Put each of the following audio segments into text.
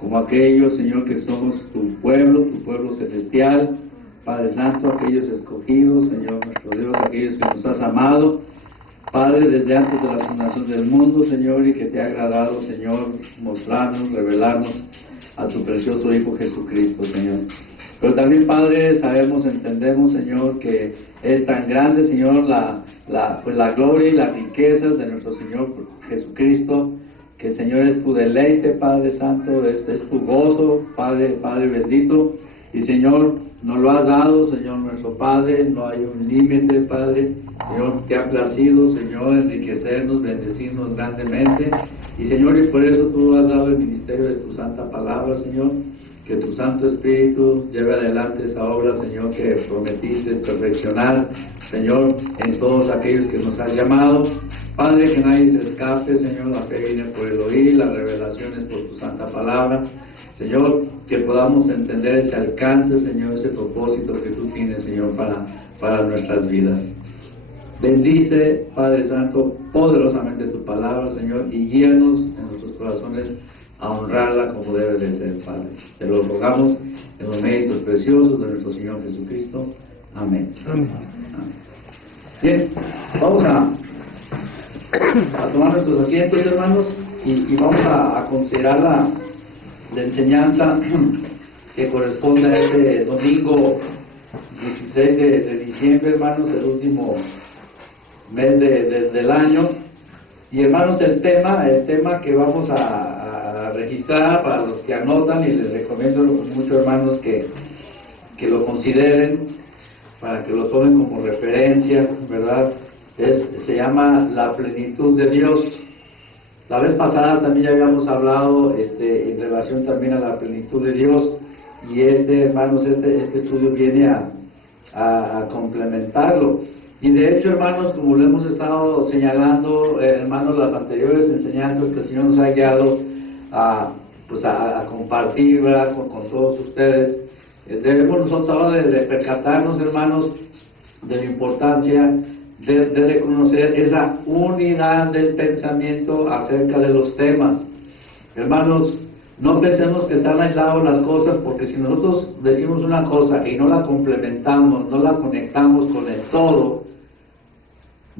como aquellos, Señor, que somos tu pueblo celestial, Padre Santo, aquellos escogidos, Señor nuestro Dios, aquellos que nos has amado, Padre, desde antes de la fundación del mundo, Señor, y que te ha agradado, Señor, mostrarnos, revelarnos a tu precioso Hijo Jesucristo, Señor. Pero también, Padre, sabemos, entendemos, Señor, que es tan grande, Señor, la gloria y las riquezas de nuestro Señor Jesucristo, que, Señor, es tu deleite, Padre Santo, es tu gozo, Padre bendito, y, Señor, nos lo has dado, Señor, nuestro Padre, no hay un límite, Padre. Señor, te ha placido, Señor, enriquecernos, bendecirnos grandemente, y, Señor, y por eso tú has dado el ministerio de tu santa palabra, Señor. Que tu Santo Espíritu lleve adelante esa obra, Señor, que prometiste perfeccionar, Señor, en todos aquellos que nos has llamado. Padre, que nadie se escape, Señor, la fe viene por el oír, las revelaciones por tu santa palabra. Señor, que podamos entender ese alcance, Señor, ese propósito que tú tienes, Señor, para nuestras vidas. Bendice, Padre Santo, poderosamente tu palabra, Señor, y guíanos en nuestros corazones a honrarla como debe de ser, Padre. Te lo rogamos en los méritos preciosos de nuestro Señor Jesucristo. Amén. Amén. Bien, vamos a tomar nuestros asientos, hermanos, y vamos a considerar la enseñanza que corresponde a este domingo 16 de diciembre, hermanos, el último mes del año. Y, hermanos, el tema que vamos a registrar para los que anotan, y les recomiendo mucho, hermanos, que lo consideren para que lo tomen como referencia, ¿verdad? Se llama la plenitud de Dios. La vez pasada también ya habíamos hablado en relación también a la plenitud de Dios, y hermanos, este estudio viene a complementarlo. Y de hecho, hermanos, como lo hemos estado señalando, hermanos, las anteriores enseñanzas que el Señor nos ha guiado a compartir, ¿verdad?, con todos ustedes, debemos nosotros ahora de percatarnos, hermanos, de la importancia de reconocer esa unidad del pensamiento acerca de los temas. Hermanos, no pensemos que están aislados las cosas, porque si nosotros decimos una cosa y no la complementamos, no la conectamos con el todo,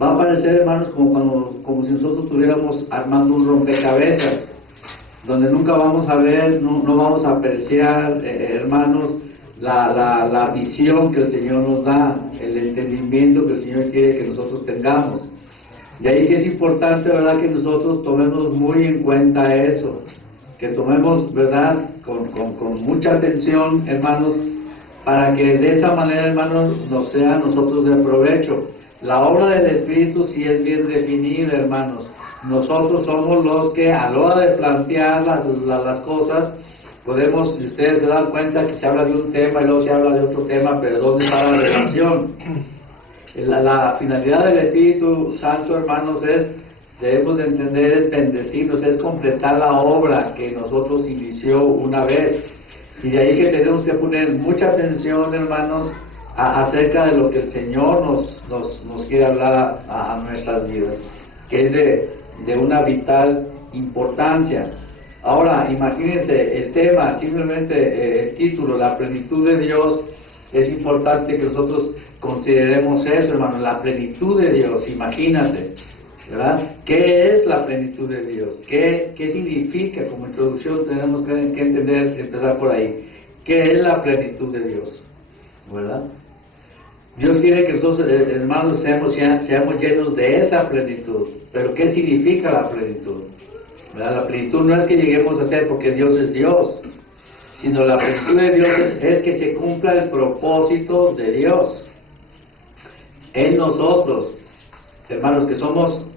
va a parecer, hermanos, como si nosotros estuviéramos armando un rompecabezas, donde nunca vamos a ver, no vamos a apreciar, hermanos, la visión que el Señor nos da, el entendimiento que el Señor quiere que nosotros tengamos. De ahí que es importante, ¿verdad?, que nosotros tomemos muy en cuenta eso, que tomemos, ¿verdad?, con mucha atención, hermanos, para que de esa manera, hermanos, nos sea a nosotros de provecho. La obra del Espíritu sí es bien definida, hermanos. Nosotros somos los que a la hora de plantear las cosas, podemos, y ustedes se dan cuenta que se habla de un tema y luego se habla de otro tema, pero ¿dónde está la relación? La finalidad del Espíritu Santo, hermanos, debemos de entender, es bendecirnos, es completar la obra que nosotros inició una vez. Y de ahí que tenemos que poner mucha atención, hermanos, acerca de lo que el Señor nos quiere hablar a nuestras vidas, que es de una vital importancia. Ahora, imagínense el tema, simplemente el título, la plenitud de Dios. Es importante que nosotros consideremos eso, hermano, la plenitud de Dios. Imagínate, ¿verdad? ¿Qué es la plenitud de Dios? ¿Qué significa? Como introducción tenemos que entender, empezar por ahí. ¿Qué es la plenitud de Dios? ¿Verdad? Dios quiere que nosotros, hermanos, seamos llenos de esa plenitud. Pero ¿qué significa la plenitud? ¿Verdad? La plenitud no es que lleguemos a ser porque Dios es Dios, sino la plenitud de Dios es que se cumpla el propósito de Dios en nosotros, hermanos, que somos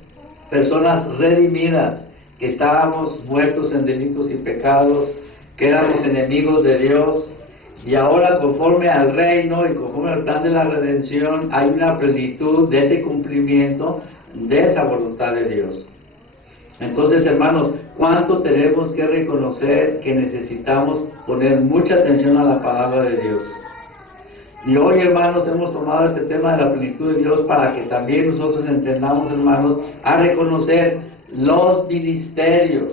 personas redimidas, que estábamos muertos en delitos y pecados, que éramos enemigos de Dios, y ahora, conforme al reino y conforme al plan de la redención, hay una plenitud de ese cumplimiento de esa voluntad de Dios. Entonces, hermanos, ¿cuánto tenemos que reconocer que necesitamos poner mucha atención a la palabra de Dios? Y hoy, hermanos, hemos tomado este tema de la plenitud de Dios para que también nosotros entendamos, hermanos, a reconocer los ministerios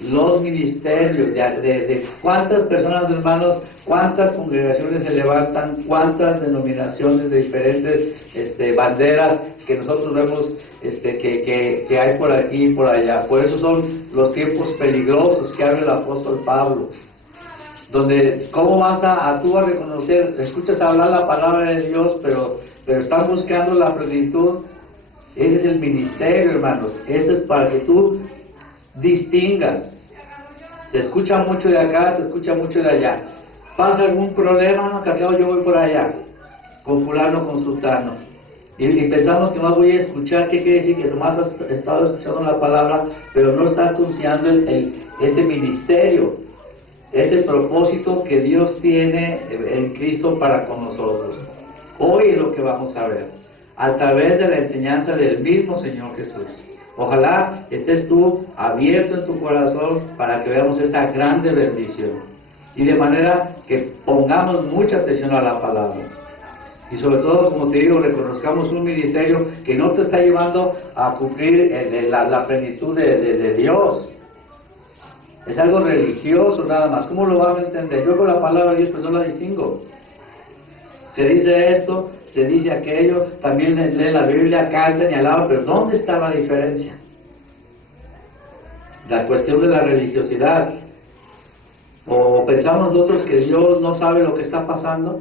los ministerios, de cuántas personas, hermanos, cuántas congregaciones se levantan, cuántas denominaciones de diferentes banderas que nosotros vemos que hay por aquí y por allá. Por eso son los tiempos peligrosos que habla el apóstol Pablo, donde cómo vas tú a reconocer, escuchas hablar la palabra de Dios, pero estás buscando la plenitud. Ese es el ministerio, hermanos. Ese es para que tú distingas. Se escucha mucho de acá, se escucha mucho de allá. ¿Pasa algún problema? No, que acabo yo voy por allá, con fulano, con sultano. Y pensamos que más voy a escuchar. ¿Qué quiere decir? Que nomás has estado escuchando la palabra, pero no estás considerando ese ministerio, ese propósito que Dios tiene en Cristo para con nosotros. Hoy es lo que vamos a ver, a través de la enseñanza del mismo Señor Jesús. Ojalá estés tú abierto en tu corazón para que veamos esta grande bendición. Y de manera que pongamos mucha atención a la palabra. Y sobre todo, como te digo, reconozcamos un ministerio que no te está llevando a cumplir la plenitud de Dios. Es algo religioso nada más. ¿Cómo lo vas a entender? Yo con la palabra de Dios pues no la distingo. Se dice esto, se dice aquello, también lee la Biblia, cantan y alaban, pero ¿dónde está la diferencia? La cuestión de la religiosidad. ¿O pensamos nosotros que Dios no sabe lo que está pasando?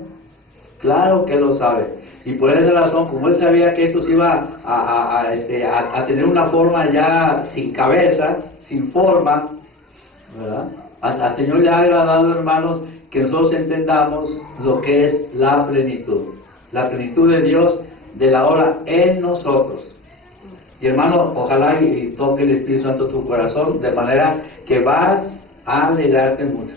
Claro que lo sabe. Y por esa razón, como Él sabía que esto se iba a tener una forma ya sin cabeza, sin forma, ¿verdad? Al Señor le ha agradado, hermanos, que nosotros entendamos lo que es la plenitud de Dios, de la obra en nosotros. Y hermano, ojalá y toque el Espíritu Santo tu corazón, de manera que vas a alegrarte mucho.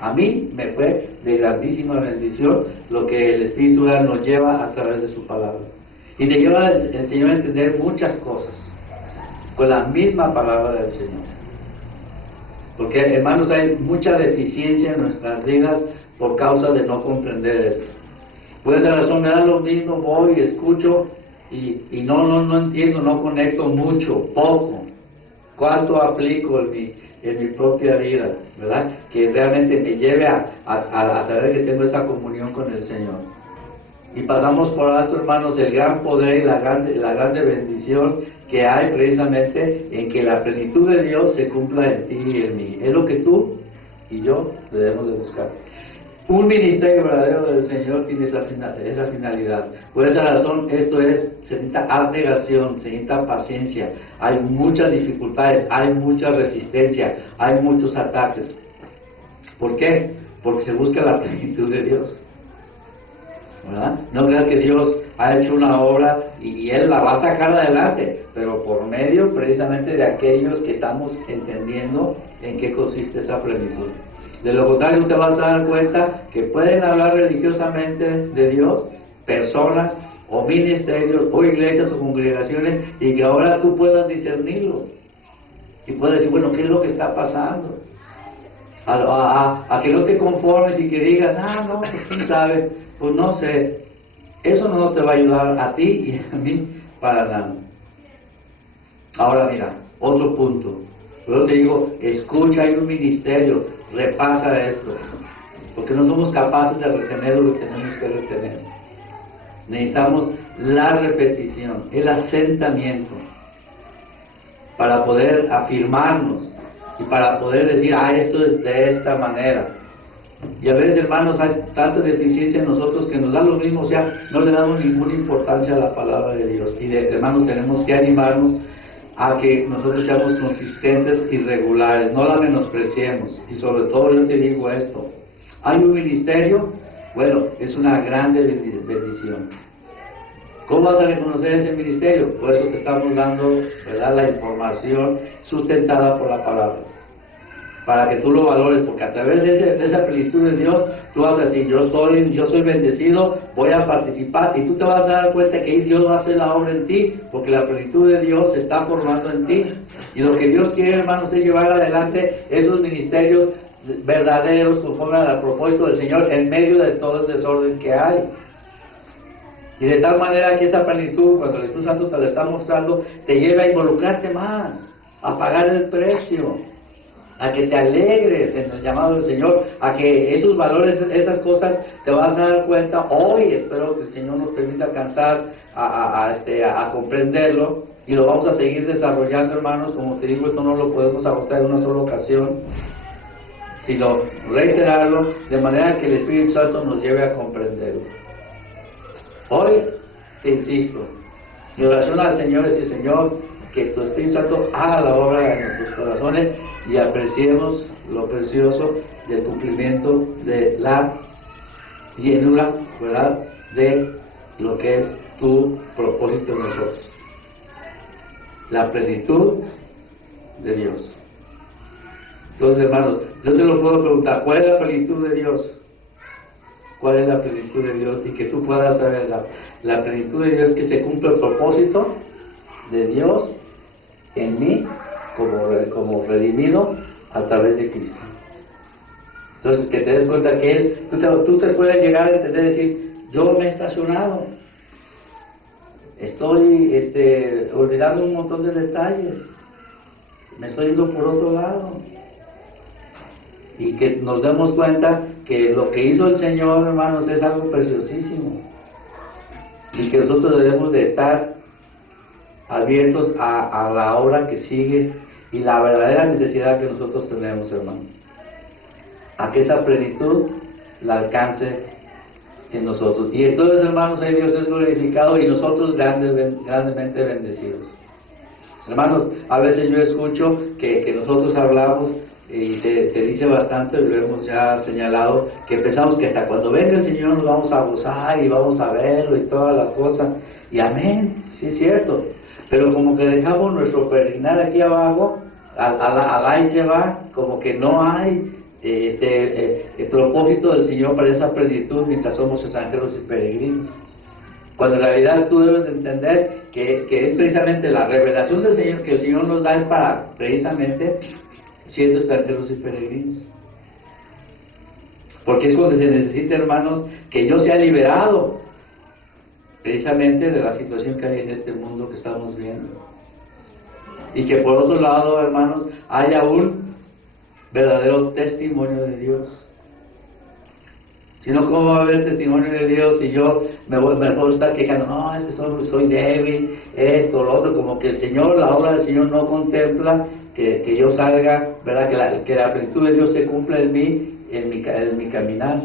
A mí me fue de grandísima bendición lo que el Espíritu nos lleva a través de su palabra. Y te lleva el Señor a entender muchas cosas con la misma palabra del Señor. Porque, hermanos, hay mucha deficiencia en nuestras vidas por causa de no comprender esto. Por esa razón me da lo mismo, voy, escucho y no entiendo, no conecto mucho, poco. ¿Cuánto aplico en mi propia vida? ¿Verdad? Que realmente me lleve a saber que tengo esa comunión con el Señor. Y pasamos por alto, hermanos, el gran poder y la grande bendición que hay precisamente en que la plenitud de Dios se cumpla en ti y en mí. Es lo que tú y yo debemos de buscar. Un ministerio verdadero del Señor tiene esa finalidad. Por esa razón, se necesita abnegación, se necesita paciencia. Hay muchas dificultades, hay mucha resistencia, hay muchos ataques. ¿Por qué? Porque se busca la plenitud de Dios, ¿verdad? No creas que Dios ha hecho una obra y Él la va a sacar adelante, pero por medio precisamente de aquellos que estamos entendiendo en qué consiste esa plenitud. De lo contrario, te vas a dar cuenta que pueden hablar religiosamente de Dios personas o ministerios o iglesias o congregaciones y que ahora tú puedas discernirlo y puedes decir, bueno, ¿qué es lo que está pasando? A que no te conformes y que digas, no, pues quién sabe, pues no sé. Eso no te va a ayudar a ti y a mí para nada. Ahora mira, otro punto. Yo te digo, escucha, hay un ministerio, repasa esto, porque no somos capaces de retener lo que tenemos que retener. Necesitamos la repetición, el asentamiento, para poder afirmarnos y para poder decir, esto es de esta manera. Y a veces, hermanos, hay tanta deficiencia en nosotros que nos da lo mismo, o sea, no le damos ninguna importancia a la palabra de Dios. Y hermanos, tenemos que animarnos a que nosotros seamos consistentes y regulares, no la menospreciemos. Y sobre todo yo te digo esto, hay un ministerio, bueno, es una grande bendición. ¿Cómo vas a reconocer ese ministerio? Por eso te estamos dando, ¿verdad?, la información sustentada por la palabra, para que tú lo valores, porque a través de esa plenitud de Dios, tú vas a decir, yo soy bendecido, voy a participar, y tú te vas a dar cuenta que Dios va a hacer la obra en ti, porque la plenitud de Dios se está formando en ti. Y lo que Dios quiere, hermanos, es llevar adelante esos ministerios verdaderos, conforme al propósito del Señor, en medio de todo el desorden que hay. Y de tal manera que esa plenitud, cuando el Espíritu Santo te la está mostrando, te lleva a involucrarte más, a pagar el precio. a que te alegres en el llamado del Señor, a que esos valores, esas cosas, te vas a dar cuenta hoy. Espero que el Señor nos permita alcanzar a comprenderlo, y lo vamos a seguir desarrollando, hermanos. Como te digo, esto no lo podemos agotar en una sola ocasión, sino reiterarlo de manera que el Espíritu Santo nos lleve a comprenderlo. Hoy te insisto, mi oración al Señor es: Señor, que tu Espíritu Santo haga la obra en nuestros corazones y apreciemos lo precioso del cumplimiento de la llenura, ¿verdad?, de lo que es tu propósito en nosotros, la plenitud de Dios. Entonces, hermanos, yo te lo puedo preguntar: ¿cuál es la plenitud de Dios? ¿Cuál es la plenitud de Dios? Y que tú puedas saber la plenitud de Dios, que se cumple el propósito de Dios en mí como redimido a través de Cristo. Entonces, que te des cuenta que tú te puedes llegar a entender, decir: yo me he estacionado, estoy olvidando un montón de detalles, me estoy yendo por otro lado. Y que nos demos cuenta que lo que hizo el Señor, hermanos, es algo preciosísimo, y que nosotros debemos de estar abiertos a la obra que sigue y la verdadera necesidad que nosotros tenemos, hermano, a que esa plenitud la alcance en nosotros. Y entonces, hermanos, ahí Dios es glorificado y nosotros grandemente bendecidos. Hermanos, a veces yo escucho que nosotros hablamos, y se dice bastante, lo hemos ya señalado, que pensamos que hasta cuando venga el Señor nos vamos a gozar y vamos a verlo y toda la cosa. Y amén, sí es cierto. Pero como que dejamos nuestro peregrinar aquí abajo, al ahí se va, como que no hay el propósito del Señor para esa plenitud mientras somos extranjeros y peregrinos. Cuando en realidad tú debes de entender que es precisamente la revelación del Señor que el Señor nos da, es para precisamente siendo extranjeros y peregrinos. Porque es cuando se necesita, hermanos, que yo sea liberado precisamente de la situación que hay en este mundo que estamos viendo. Y que por otro lado, hermanos, haya un verdadero testimonio de Dios. Si no, ¿cómo va a haber testimonio de Dios si yo me puedo estar quejando? No, es que soy débil, esto, lo otro. Como que el Señor, la obra del Señor no contempla que yo salga, ¿verdad? Que la plenitud de Dios se cumpla en mí, en mi caminar.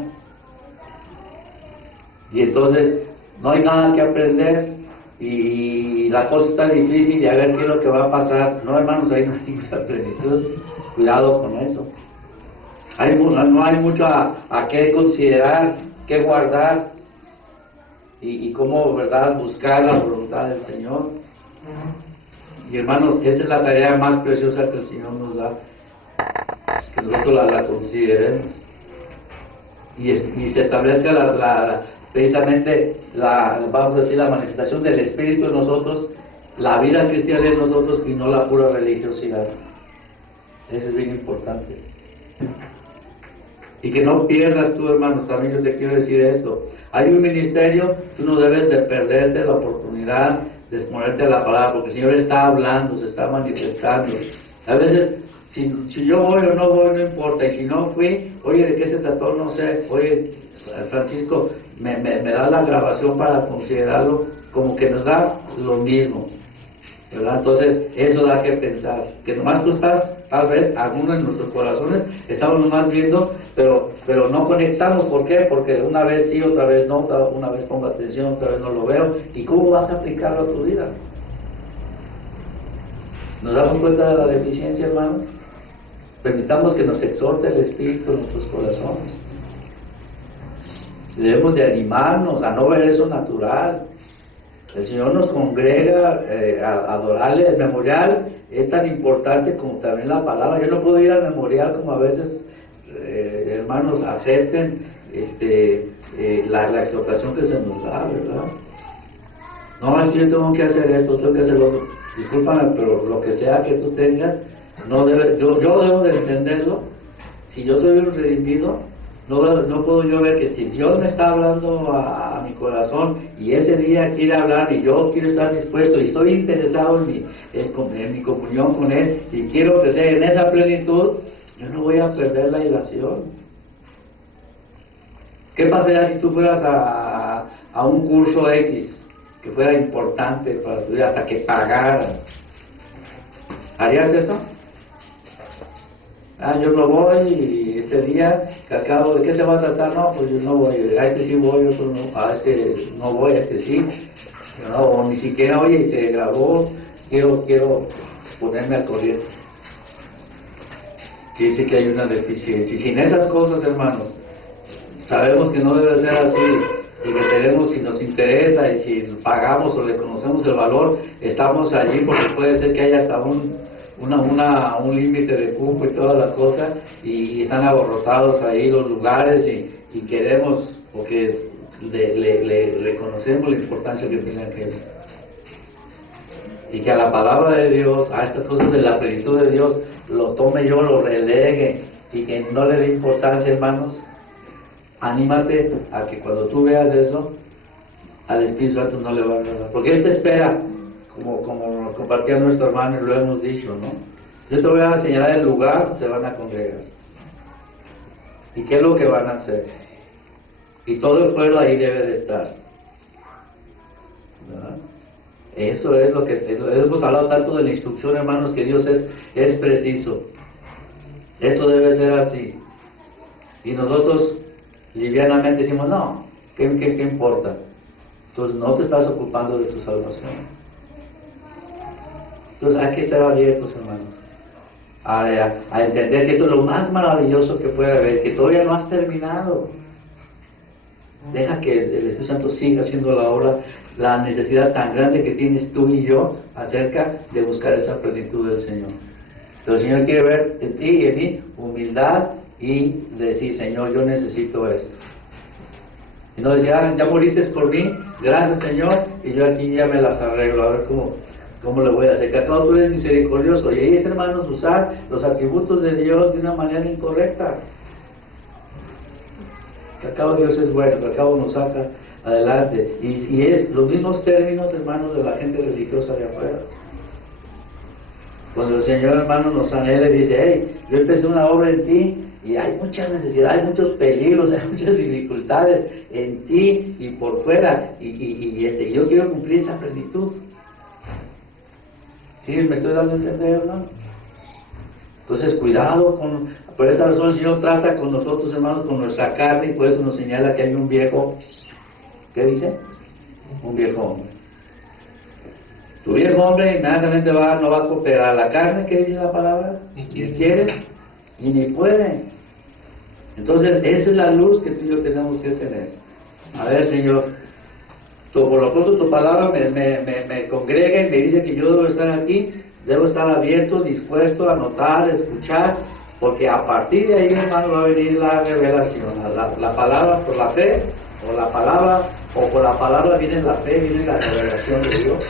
Y entonces no hay nada que aprender, y la cosa está difícil, y a ver qué es lo que va a pasar. No, hermanos, ahí no hay ninguna plenitud. Cuidado con eso. No hay mucho a qué considerar, qué guardar, y cómo, ¿verdad?, buscar la voluntad del Señor. Y hermanos, esa es la tarea más preciosa que el Señor nos da, que nosotros la consideremos, y se establezca precisamente vamos a decir, la manifestación del Espíritu en nosotros, la vida cristiana en nosotros, y no la pura religiosidad. Eso es bien importante. Y que no pierdas tú, hermanos, también yo te quiero decir esto: hay un ministerio, tú no debes de perderte la oportunidad de exponerte a la palabra, porque el Señor está hablando, se está manifestando. A veces, si yo voy o no voy, no importa, y si no fui, oye, ¿de qué se trató? No sé. Oye, Francisco, me da la grabación para considerarlo, como que nos da lo mismo, ¿verdad? Entonces, eso da que pensar, que nomás tú estás, tal vez, algunos de nuestros corazones, estamos nomás viendo, pero no conectamos. ¿Por qué? Porque una vez sí, otra vez no, una vez pongo atención, otra vez no lo veo. ¿Y cómo vas a aplicarlo a tu vida? ¿Nos damos cuenta de la deficiencia, hermanos? Permitamos que nos exhorte el Espíritu en nuestros corazones. Debemos de animarnos a no ver eso natural. El Señor nos congrega a adorarle. El memorial es tan importante como también la palabra. Yo no puedo ir al memorial como a veces, hermanos, acepten la exhortación que se nos da, ¿verdad? No, es que yo tengo que hacer esto, tengo que hacer lo otro. Discúlpame, pero lo que sea que tú tengas, yo debo de entenderlo. Si yo soy un redimido, no puedo yo ver que si Dios me está hablando a mi corazón, y ese día quiere hablar, y yo quiero estar dispuesto, y estoy interesado en mi comunión con Él, y quiero crecer en esa plenitud, Yo no voy a perder la ilación. ¿Qué pasaría si tú fueras a un curso X que fuera importante para tu vida hasta que pagaras? ¿Harías eso? Yo no voy y este día que acabo, ¿de qué se va a tratar? No, pues yo no voy, a este sí voy, otro no, a este no voy, a este sí. No, o ni siquiera, oye, y se grabó, quiero ponerme al corriente. Quiere decir que hay una deficiencia. Y sin esas cosas, hermanos, sabemos que no debe ser así, y que tenemos, si nos interesa y si pagamos o le conocemos el valor, estamos allí porque puede ser que haya hasta un límite de cupo y toda la cosa, y están abarrotados ahí los lugares y queremos, porque le reconocemos la importancia que tiene aquello. Y que a la palabra de Dios, a estas cosas de la plenitud de Dios, lo tome yo, lo relegue y que no le dé importancia, hermanos. Anímate a que cuando tú veas eso, al Espíritu Santo no le va a agradar, porque Él te espera, como nos compartía nuestro hermano y lo hemos dicho, ¿no? Yo te voy a señalar el lugar donde se van a congregar y qué es lo que van a hacer, y todo el pueblo ahí debe de estar, ¿verdad? Eso es lo que hemos hablado tanto de la instrucción, hermanos, que Dios es preciso. Esto debe ser así, y nosotros livianamente decimos, no, ¿qué importa? Entonces no te estás ocupando de tu salvación. Entonces hay que estar abiertos, hermanos, a entender que esto es lo más maravilloso que puede haber, que todavía no has terminado. Deja que el Espíritu Santo siga haciendo la obra, la necesidad tan grande que tienes tú y yo acerca de buscar esa plenitud del Señor. Pero el Señor quiere ver en ti y en mí humildad y decir, Señor, yo necesito esto. Y no decir, ya moriste por mí, gracias Señor, y yo aquí ya me las arreglo, a ver cómo le voy a hacer. Que acá tú eres misericordioso. Y ahí es, hermanos, usar los atributos de Dios de una manera incorrecta. Que acá Dios es bueno, que acá nos saca adelante. Y es los mismos términos, hermanos, de la gente religiosa de afuera. Cuando el Señor, hermano, nos anhela y dice, hey, yo empecé una obra en ti, y hay mucha necesidad, hay muchos peligros, hay muchas dificultades en ti y por fuera, y yo quiero cumplir esa plenitud. ¿Sí me estoy dando a entender, hermano? Entonces, cuidado por esa razón el Señor trata con nosotros, hermanos, con nuestra carne, y por eso nos señala que hay un viejo, ¿qué dice? Un viejo hombre. Tu viejo hombre inmediatamente no va a cooperar. La carne, ¿qué dice la palabra? Ni quiere y ni puede. Entonces, esa es la luz que tú y yo tenemos que tener. A ver, Señor, por lo pronto tu palabra me congrega y me dice que yo debo estar aquí, debo estar abierto, dispuesto a notar, escuchar, porque a partir de ahí, hermano, va a venir la revelación. La palabra por la fe, o por la palabra viene la fe, viene la revelación de Dios.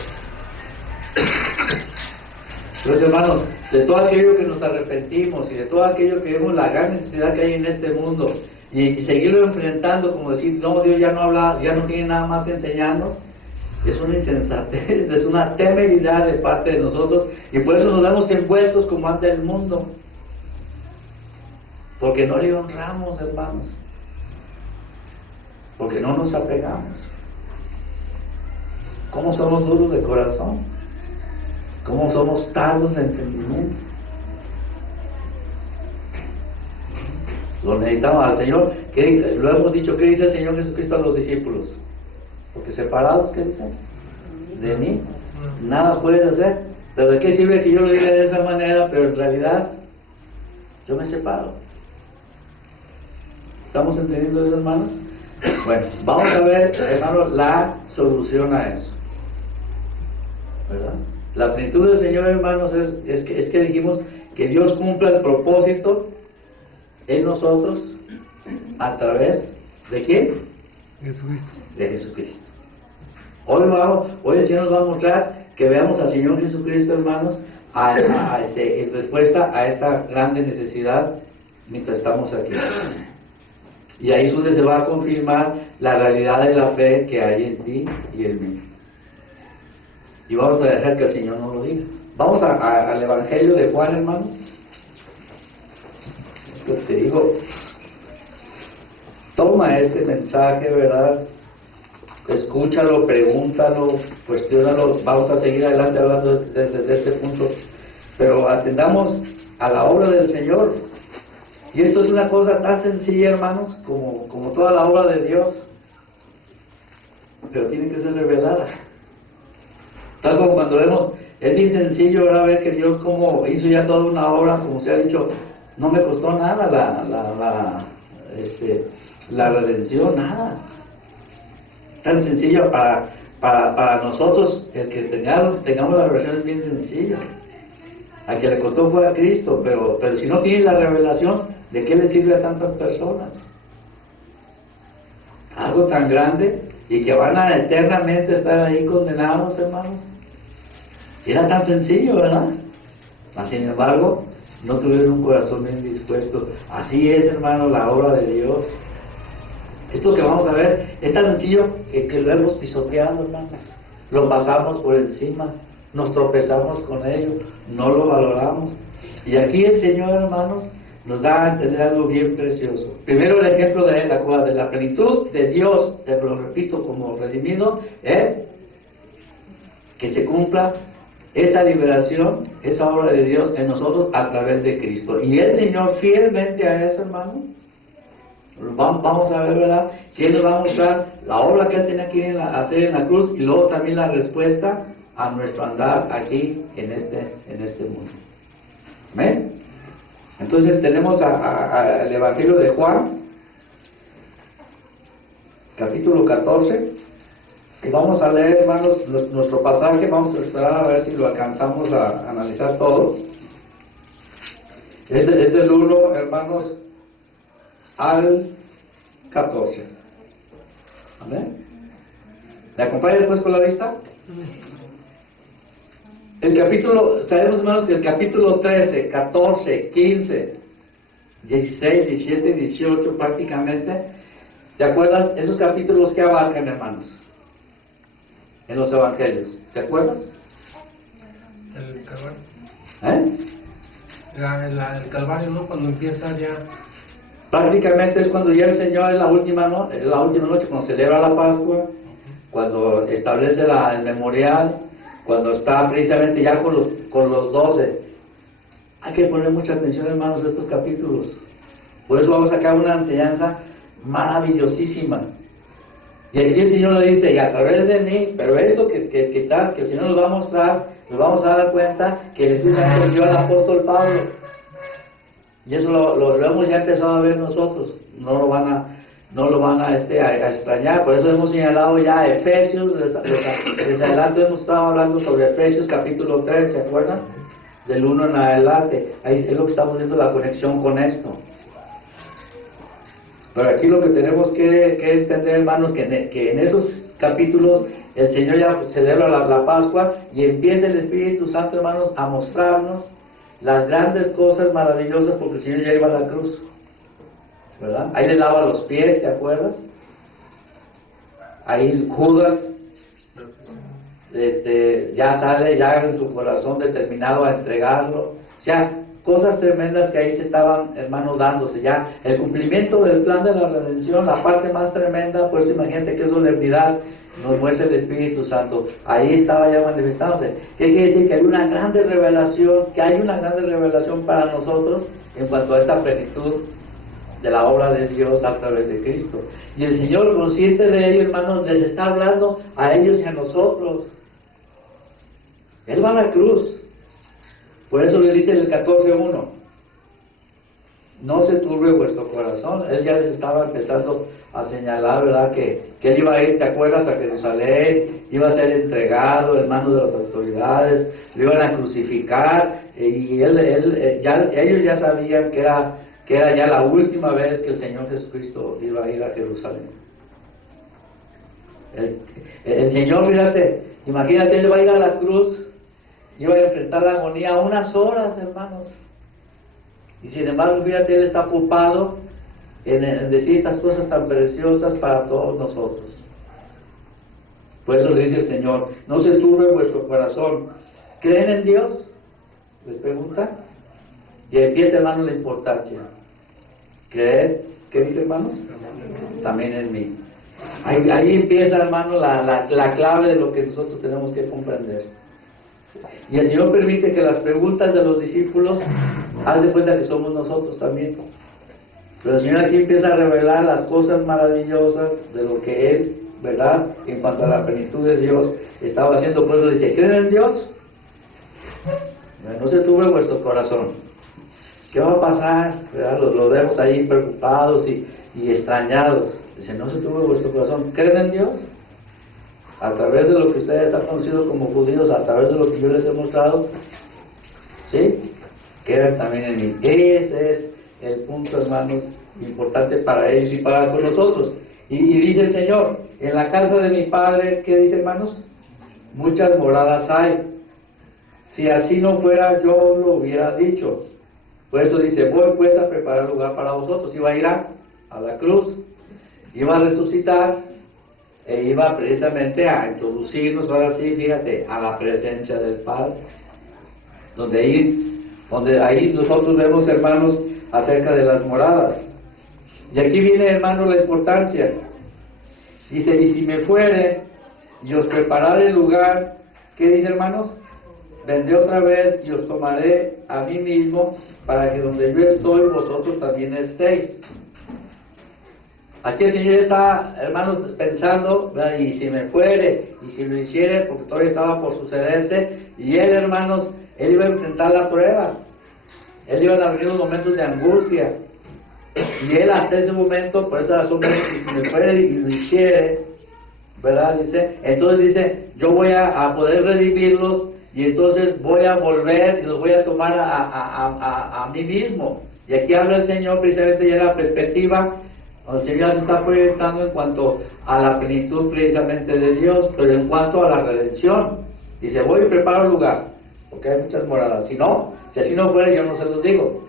Entonces, hermanos, de todo aquello que nos arrepentimos y de todo aquello que vemos la gran necesidad que hay en este mundo, y seguirlo enfrentando como decir, no, Dios ya no habla, ya no tiene nada más que enseñarnos, es una insensatez, es una temeridad de parte de nosotros, y por eso nos vemos envueltos como anda el mundo, porque no le honramos, hermanos, porque no nos apegamos. ¿Cómo somos duros de corazón? ¿Cómo somos tardos de entendimiento? Lo necesitamos al Señor. Lo hemos dicho, ¿qué dice el Señor Jesucristo a los discípulos? Porque separados, ¿qué dice? De mí nada puedes hacer. ¿Pero de qué sirve que yo lo diga de esa manera? Pero en realidad yo me separo. ¿Estamos entendiendo eso, hermanos? Bueno, vamos a ver, hermanos, la solución a eso, ¿verdad? La plenitud del Señor, hermanos, es que dijimos que Dios cumpla el propósito en nosotros a través de ¿quién? Jesucristo. De Jesucristo. Hoy el Señor nos va a mostrar que veamos al Señor Jesucristo, hermanos, en respuesta a esta grande necesidad mientras estamos aquí. Y ahí es donde se va a confirmar la realidad de la fe que hay en ti y en mí. Y vamos a dejar que el Señor nos lo diga. Vamos al Evangelio de Juan, hermanos. te digo, toma este mensaje, ¿verdad? Escúchalo, pregúntalo, cuestiónalo. Vamos a seguir adelante hablando desde este punto, pero atendamos a la obra del Señor. Y esto es una cosa tan sencilla, hermanos, como toda la obra de Dios, pero tiene que ser revelada. Tal como cuando vemos, es bien sencillo, ¿verdad? Ver que Dios como hizo ya toda una obra, como se ha dicho, no me costó nada la redención, nada. Tan sencillo para nosotros, el que tengamos la revelación es bien sencillo. A quien le costó fue a Cristo, pero si no tiene la revelación, ¿de qué le sirve a tantas personas? Algo tan grande y que van a eternamente estar ahí condenados, hermanos. Era tan sencillo, ¿verdad? Mas, sin embargo, no tuvieron un corazón bien dispuesto. Así es, hermano, la obra de Dios. Esto que vamos a ver es tan sencillo que lo hemos pisoteado, hermanos. Lo pasamos por encima, nos tropezamos con ello, no lo valoramos. Y aquí el Señor, hermanos, nos da a entender algo bien precioso. Primero, el ejemplo de la plenitud de Dios, te lo repito, como redimido, es que se cumpla esa liberación, esa obra de Dios en nosotros a través de Cristo. Y el Señor fielmente a eso, hermano, vamos a ver, ¿verdad?, que Él nos va a mostrar la obra que Él tenía que hacer en la cruz, y luego también la respuesta a nuestro andar aquí en este mundo. ¿Amén? Entonces tenemos el Evangelio de Juan, capítulo 14, y vamos a leer, hermanos, nuestro pasaje. Vamos a esperar a ver si lo alcanzamos a analizar todo. Es del 1, hermanos, al 14. ¿Amén? ¿Me acompaña después con la vista? El capítulo, sabemos, hermanos, que el capítulo 13, 14, 15, 16, 17 y 18 prácticamente, ¿te acuerdas? Esos capítulos que abarcan, hermanos, en los evangelios, ¿te acuerdas? El Calvario. El Calvario, ¿no? Cuando empieza ya. Prácticamente es cuando ya el Señor en la última noche, cuando celebra la Pascua, cuando establece el memorial, cuando está precisamente ya con los 12. Hay que poner mucha atención, hermanos, a estos capítulos. Por eso vamos a sacar una enseñanza maravillosísima. Y aquí el Señor le dice, y a través de mí, pero esto que el Señor nos va a mostrar, nos vamos a dar cuenta que el Espíritu Santo envió al apóstol Pablo. Y eso lo hemos ya empezado a ver nosotros. No lo van a extrañar. Por eso hemos señalado ya Efesios. Les adelanto, hemos estado hablando sobre Efesios capítulo 3, ¿se acuerdan? Del 1 en adelante. Ahí es lo que estamos viendo, la conexión con esto. Pero aquí lo que tenemos que entender, hermanos, que en esos capítulos el Señor ya celebra la Pascua, y empieza el Espíritu Santo, hermanos, a mostrarnos las grandes cosas maravillosas, porque el Señor ya iba a la cruz, ¿verdad? Ahí le lava los pies, ¿te acuerdas? Ahí Judas ya sale ya en su corazón determinado a entregarlo. O sea, cosas tremendas que ahí se estaban, hermanos, dándose ya. El cumplimiento del plan de la redención, la parte más tremenda, pues imagínate qué solemnidad nos muestra el Espíritu Santo. Ahí estaba ya manifestándose. ¿Qué quiere decir? Que hay una grande revelación para nosotros en cuanto a esta plenitud de la obra de Dios a través de Cristo. Y el Señor, consciente de ello, hermanos, les está hablando a ellos y a nosotros. Él va a la cruz. Por eso le dice en el 14:1, no se turbe vuestro corazón. Él ya les estaba empezando a señalar, ¿verdad?, que él iba a ir, ¿te acuerdas?, a Jerusalén, iba a ser entregado en manos de las autoridades, lo iban a crucificar, y ellos ya sabían que era ya la última vez que el Señor Jesucristo iba a ir a Jerusalén. El Señor, fíjate, imagínate, él va a ir a la cruz, iba a enfrentar la agonía a unas horas, hermanos. Y sin embargo, fíjate, Él está ocupado en decir estas cosas tan preciosas para todos nosotros. Por eso le dice el Señor, no se turbe vuestro corazón. ¿Creen en Dios?, les pregunta. Y empieza, hermano, la importancia. creed, ¿qué dice, hermanos? También en mí. Ahí empieza, hermano, la clave de lo que nosotros tenemos que comprender. Y el Señor permite que las preguntas de los discípulos, haz de cuenta que somos nosotros también. Pero el Señor aquí empieza a revelar las cosas maravillosas de lo que Él, ¿verdad?, en cuanto a la plenitud de Dios, estaba haciendo. Por eso dice, ¿creen en Dios? No se turbe vuestro corazón. ¿Qué va a pasar? ¿Verdad? Los vemos ahí preocupados y extrañados. Dice, no se turbe vuestro corazón. ¿Creen en Dios? A través de lo que ustedes han conocido como judíos, a través de lo que yo les he mostrado, ¿sí? Crean también en mí. Ese es el punto, hermanos, importante para ellos y para con nosotros. Y dice el Señor, en la casa de mi Padre, ¿qué dice, hermanos? Muchas moradas hay. Si así no fuera, yo lo hubiera dicho. Por eso dice, voy pues a preparar lugar para vosotros. Iba a ir a la cruz, iba a resucitar, e iba precisamente a introducirnos, ahora sí, fíjate, a la presencia del Padre. Donde ahí nosotros vemos, hermanos, acerca de las moradas. Y aquí viene, hermanos, la importancia. Dice, y si me fuere y os prepararé el lugar, ¿qué dice, hermanos? Vendré otra vez y os tomaré a mí mismo, para que donde yo estoy, vosotros también estéis. Aquí el Señor está, hermanos, pensando, ¿verdad? Y si me fuere, y si lo hiciere, porque todavía estaba por sucederse, y Él, hermanos, Él iba a enfrentar la prueba. Él iba a venir unos momentos de angustia. Y Él hasta ese momento, por esa razón, y si me fuere y lo hiciere, ¿verdad? Dice, entonces dice, yo voy a poder redimirlos, y entonces voy a volver y los voy a tomar a mí mismo. Y aquí habla el Señor precisamente ya la perspectiva. El Señor se está proyectando en cuanto a la plenitud precisamente de Dios, pero en cuanto a la redención. Dice, voy y preparo el lugar, porque hay muchas moradas. Si así no fuera, yo no se los digo,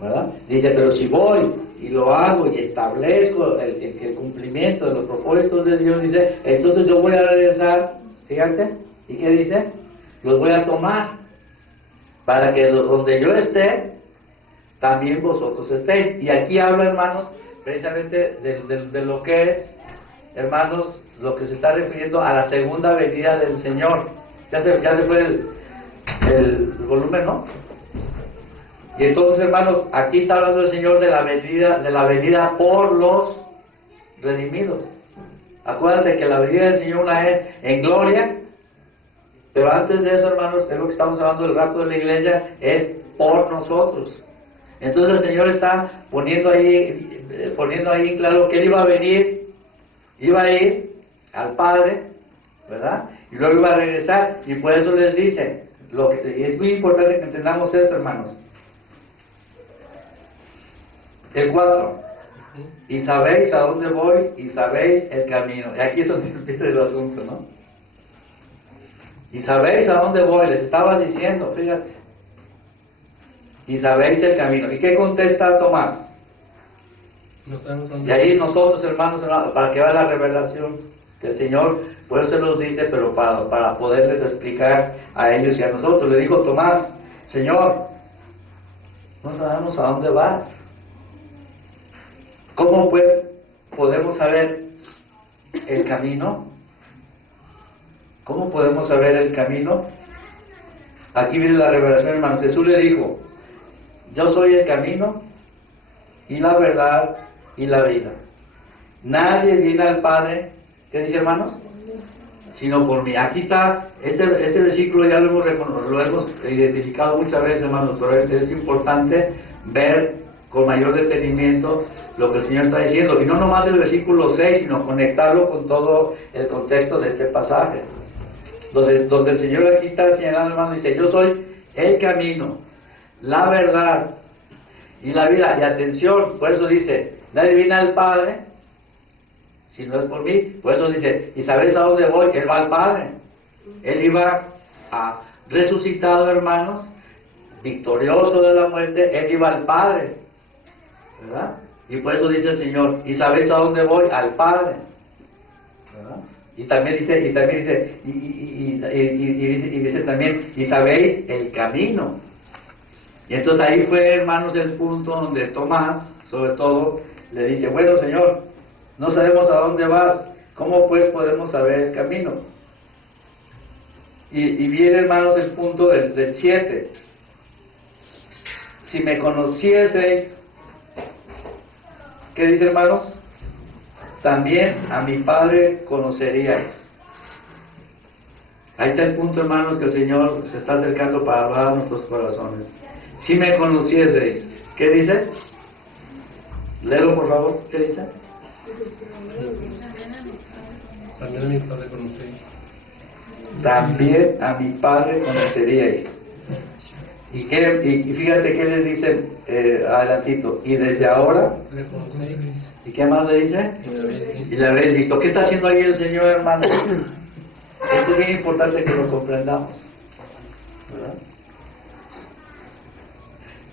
¿verdad? Dice, pero si voy y lo hago y establezco el cumplimiento de los propósitos de Dios, dice, entonces yo voy a regresar, fíjate, ¿y qué dice? Los voy a tomar, para que donde yo esté, también vosotros estéis. Y aquí habla, hermanos, precisamente de lo que es, hermanos, lo que se está refiriendo a la segunda venida del Señor. Ya se fue el volumen, ¿no? Y entonces, hermanos, aquí está hablando el Señor de la venida por los redimidos. Acuérdate que la venida del Señor una es en gloria, pero antes de eso, hermanos, es lo que estamos hablando del rapto de la iglesia, es por nosotros. Entonces el Señor está poniendo ahí en claro que Él iba a venir, iba a ir al Padre, ¿verdad? Y luego iba a regresar, y por eso les dice, es muy importante que entendamos esto, hermanos. El 4, y sabéis a dónde voy, y sabéis el camino. Y aquí es donde empieza el asunto, ¿no? Y sabéis a dónde voy, les estaba diciendo, fíjate. Y sabéis el camino. ¿Y qué contesta Tomás? No sabemos dónde. Y ahí nosotros, hermanos, para que vea la revelación que el Señor, por eso se nos dice, pero para poderles explicar a ellos y a nosotros. Le dijo Tomás, Señor, no sabemos a dónde vas. ¿Cómo pues podemos saber el camino? ¿Cómo podemos saber el camino? Aquí viene la revelación, hermano. Jesús le dijo, yo soy el camino y la verdad y la vida. Nadie viene al Padre, ¿qué dije, hermanos? Sino por mí. Aquí está, este versículo ya lo hemos identificado muchas veces, hermanos, pero es importante ver con mayor detenimiento lo que el Señor está diciendo. Y no nomás el versículo 6, sino conectarlo con todo el contexto de este pasaje. Donde el Señor aquí está señalando, hermano, dice, yo soy el camino, la verdad y la vida. Y atención, por eso dice, nadie viene al Padre si no es por mí. Por eso dice, ¿y sabéis a dónde voy? Él va al Padre. Él iba a resucitado, hermanos, victorioso de la muerte. Él iba al Padre, ¿verdad? Y por eso dice el Señor, ¿y sabéis a dónde voy? Al Padre, ¿verdad? Y también dice, y dice también, y sabéis el camino. Y entonces ahí fue, hermanos, el punto donde Tomás, sobre todo, le dice, bueno, Señor, no sabemos a dónde vas, ¿cómo pues podemos saber el camino? Y viene, hermanos, el punto del 7. Si me conocieseis, ¿qué dice, hermanos? También a mi Padre conoceríais. Ahí está el punto, hermanos, que el Señor se está acercando para hablar a nuestros corazones. Si me conocieseis, ¿qué dice? Léelo, por favor, ¿qué dice? También a mi Padre conocéis. También a mi Padre conoceríais. Y fíjate qué le dice adelantito. Y desde ahora, ¿Le conocéis? ¿y qué más le dice? Y le habéis visto. Y le habéis visto. ¿Qué está haciendo ahí el Señor, hermano? Esto es bien importante que lo comprendamos, ¿verdad?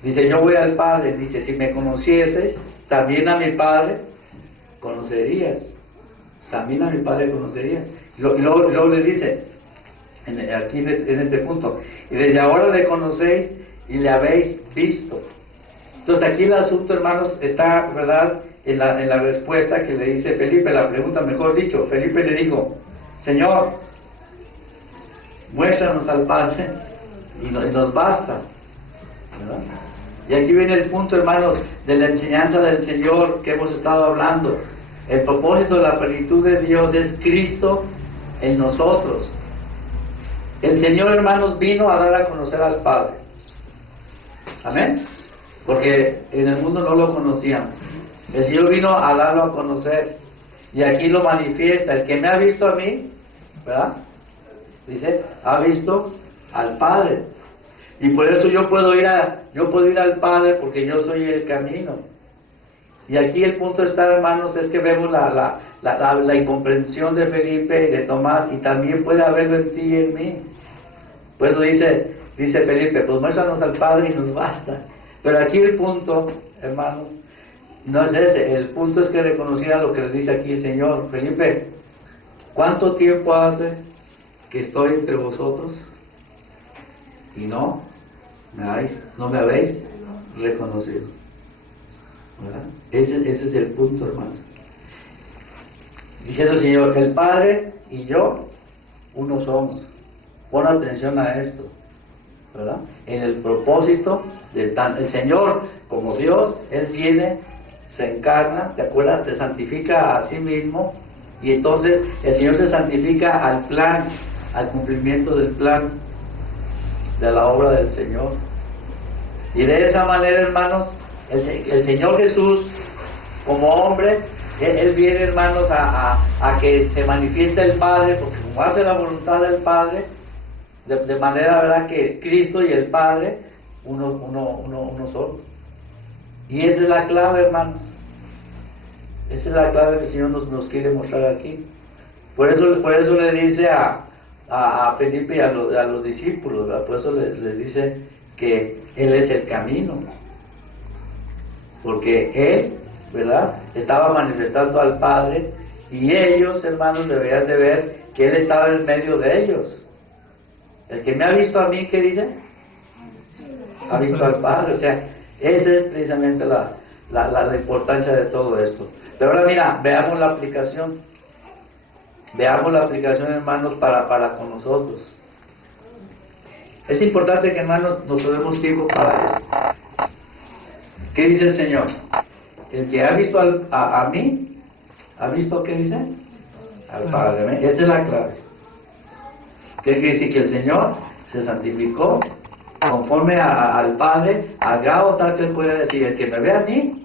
Dice, yo voy al Padre. Dice, si me conocieses, también a mi Padre conocerías. También a mi Padre conocerías. Y luego le dice, aquí en este punto, y desde ahora le conocéis y le habéis visto. Entonces aquí el asunto, hermanos, está, ¿verdad?, en la respuesta que le dice Felipe, la pregunta, mejor dicho. Felipe le dijo, Señor, muéstranos al Padre y nos basta, ¿verdad? Y aquí viene el punto, hermanos, de la enseñanza del Señor que hemos estado hablando. El propósito de la plenitud de Dios es Cristo en nosotros. El Señor, hermanos, vino a dar a conocer al Padre. Amén. Porque en el mundo no lo conocían. El Señor vino a darlo a conocer. Y aquí lo manifiesta. El que me ha visto a mí, ¿verdad? Dice, ha visto al Padre. Y por eso yo puedo ir al Padre, porque yo soy el camino. Y aquí el punto está, hermanos, es que vemos la incomprensión de Felipe y de Tomás, y también puede haberlo en ti y en mí. Por eso dice Felipe, pues muéstranos al Padre y nos basta. Pero aquí el punto, hermanos, no es ese. El punto es que reconociera lo que le dice aquí el Señor. Felipe, ¿cuánto tiempo hace que estoy entre vosotros y no me habéis reconocido? ¿Verdad? Ese es el punto, hermanos. Diciendo el Señor, el Padre y yo, uno somos. Pon atención a esto, ¿verdad? En el propósito el Señor, como Dios, Él viene, se encarna, ¿te acuerdas? Se santifica a sí mismo, y entonces el Señor se santifica al plan, al cumplimiento del plan de la obra del Señor. Y de esa manera, hermanos, el Señor Jesús, como hombre, Él viene, hermanos, a que se manifieste el Padre, porque como hace la voluntad del Padre, de manera, ¿verdad?, que Cristo y el Padre, uno solo. Y esa es la clave, hermanos. Esa es la clave que el Señor nos quiere mostrar aquí. Por eso le dice a Felipe y a los discípulos, ¿verdad? Por eso le dice que Él es el camino. Porque Él, ¿verdad?, estaba manifestando al Padre, y ellos, hermanos, deberían de ver que Él estaba en medio de ellos. El que me ha visto a mí, ¿qué dice? Ha visto al Padre. O sea, esa es precisamente la importancia de todo esto. Pero ahora mira, veamos la aplicación. Veamos la aplicación, hermanos, para con nosotros. Es importante que, hermanos, nos tomemos tiempo para esto. ¿Qué dice el Señor? El que ha visto a mí, ¿ha visto qué dice? Al Padre. Esta es la clave. ¿Qué quiere decir? Que el Señor se santificó conforme al Padre, al grado tal que Él puede decir, el que me ve a mí,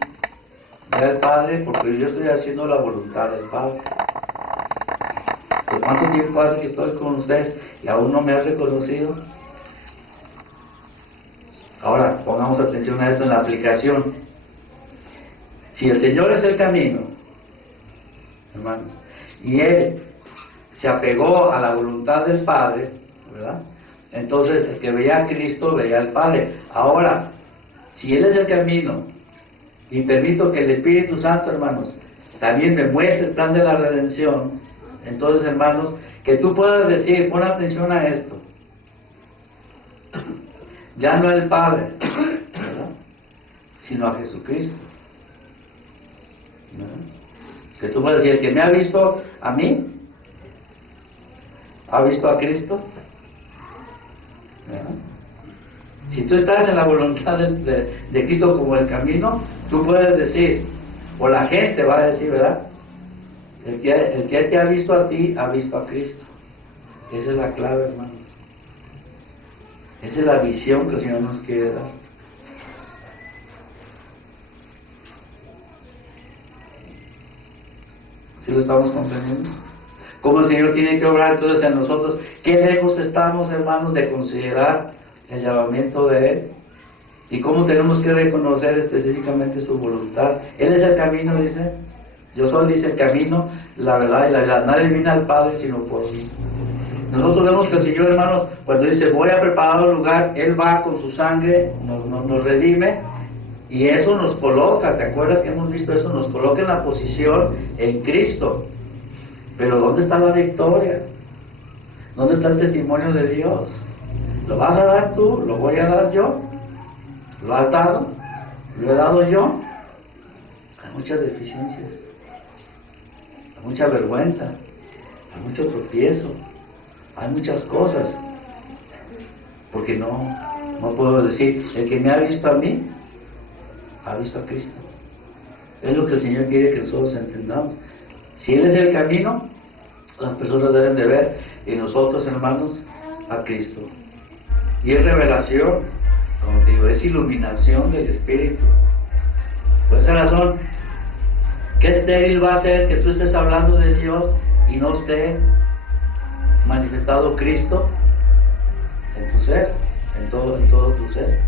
ve al Padre, porque yo estoy haciendo la voluntad del Padre. ¿Pues cuánto tiempo hace que estoy con ustedes y aún no me has reconocido? Ahora, pongamos atención a esto en la aplicación. Si el Señor es el camino, hermanos, y Él se apegó a la voluntad del Padre, ¿verdad? Entonces el que veía a Cristo veía al Padre. Ahora, si Él es el camino, y permito que el Espíritu Santo, hermanos, también me muestre el plan de la redención, entonces, hermanos, que tú puedas decir, pon atención a esto, ya no el Padre, sino a Jesucristo. ¿No? Que tú puedes decir, el que me ha visto a mí, ha visto a Cristo. ¿No? Si tú estás en la voluntad de Cristo como el camino, tú puedes decir, o la gente va a decir, ¿verdad? El que te ha visto a ti, ha visto a Cristo. Esa es la clave, hermanos. Esa es la visión que el Señor nos quiere dar. ¿Sí lo estamos comprendiendo? ¿Cómo el Señor tiene que obrar entonces en nosotros? ¿Qué lejos estamos, hermanos, de considerar el llamamiento de Él? ¿Y cómo tenemos que reconocer específicamente su voluntad? Él es el camino, dice. Yo soy, dice, el camino, la verdad y la vida. Nadie viene al Padre sino por mí. Nosotros vemos que el Señor, hermanos, cuando dice, voy a preparar un lugar, Él va con su sangre, nos redime, y eso nos coloca, ¿te acuerdas que hemos visto eso? Nos coloca en la posición en Cristo. Pero ¿dónde está la victoria? ¿Dónde está el testimonio de Dios? ¿Lo vas a dar tú? ¿Lo voy a dar yo? ¿Lo has dado? ¿Lo he dado yo? Hay muchas deficiencias, hay mucha vergüenza, hay mucho tropiezo, hay muchas cosas. Porque no puedo decir, el que me ha visto a mí, ha visto a Cristo. Es lo que el Señor quiere que nosotros entendamos. Si Él es el camino, las personas deben de ver en nosotros, hermanos, a Cristo. Y es revelación, como te digo, es iluminación del Espíritu. Por esa razón, ¿qué estéril va a ser que tú estés hablando de Dios y no esté manifestado Cristo en tu ser, en todo tu ser?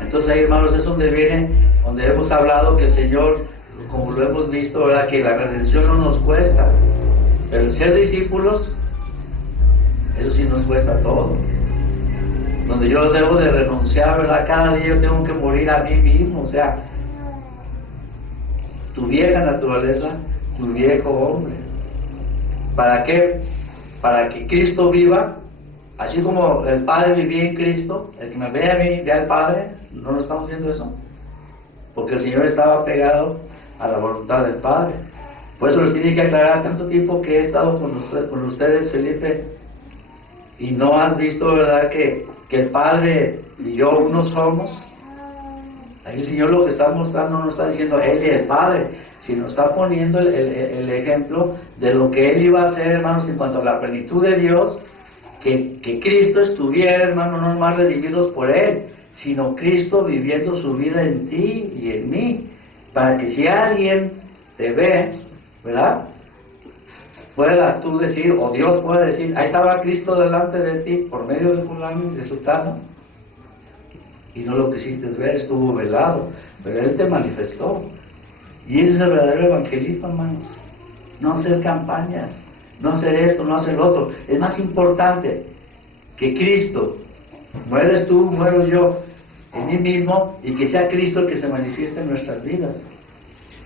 Entonces ahí, hermanos, es donde viene, donde hemos hablado que el Señor, como lo hemos visto, ¿verdad?, que la redención no nos cuesta, pero el ser discípulos, eso sí nos cuesta todo. Donde yo debo de renunciar, ¿verdad? Cada día yo tengo que morir a mí mismo, o sea, tu vieja naturaleza, tu viejo hombre. ¿Para qué? Para que Cristo viva, así como el Padre vivía en Cristo. El que me ve a mí, ve al Padre. ¿No lo estamos viendo eso? Porque el Señor estaba pegado a la voluntad del Padre. Por eso les tiene que aclarar, tanto tiempo que he estado con ustedes, Felipe, y no has visto, ¿verdad?, que el Padre y yo uno somos. Ahí el Señor lo que está mostrando no está diciendo Él y el Padre, sino está poniendo el ejemplo de lo que Él iba a hacer, hermanos, en cuanto a la plenitud de Dios, que Cristo estuviera, hermanos, no más redimidos por Él, sino Cristo viviendo su vida en ti y en mí, para que si alguien te ve, ¿verdad?, puedas tú decir, o Dios puede decir, ahí estaba Cristo delante de ti por medio de fulano y de sutano, y no lo quisiste ver, estuvo velado, pero Él te manifestó. Y ese es el verdadero evangelismo, hermanos. No hacer campañas, no hacer esto, no hacer lo otro. Es más importante que Cristo, mueres tú, muero yo, en mí mismo, y que sea Cristo el que se manifieste en nuestras vidas.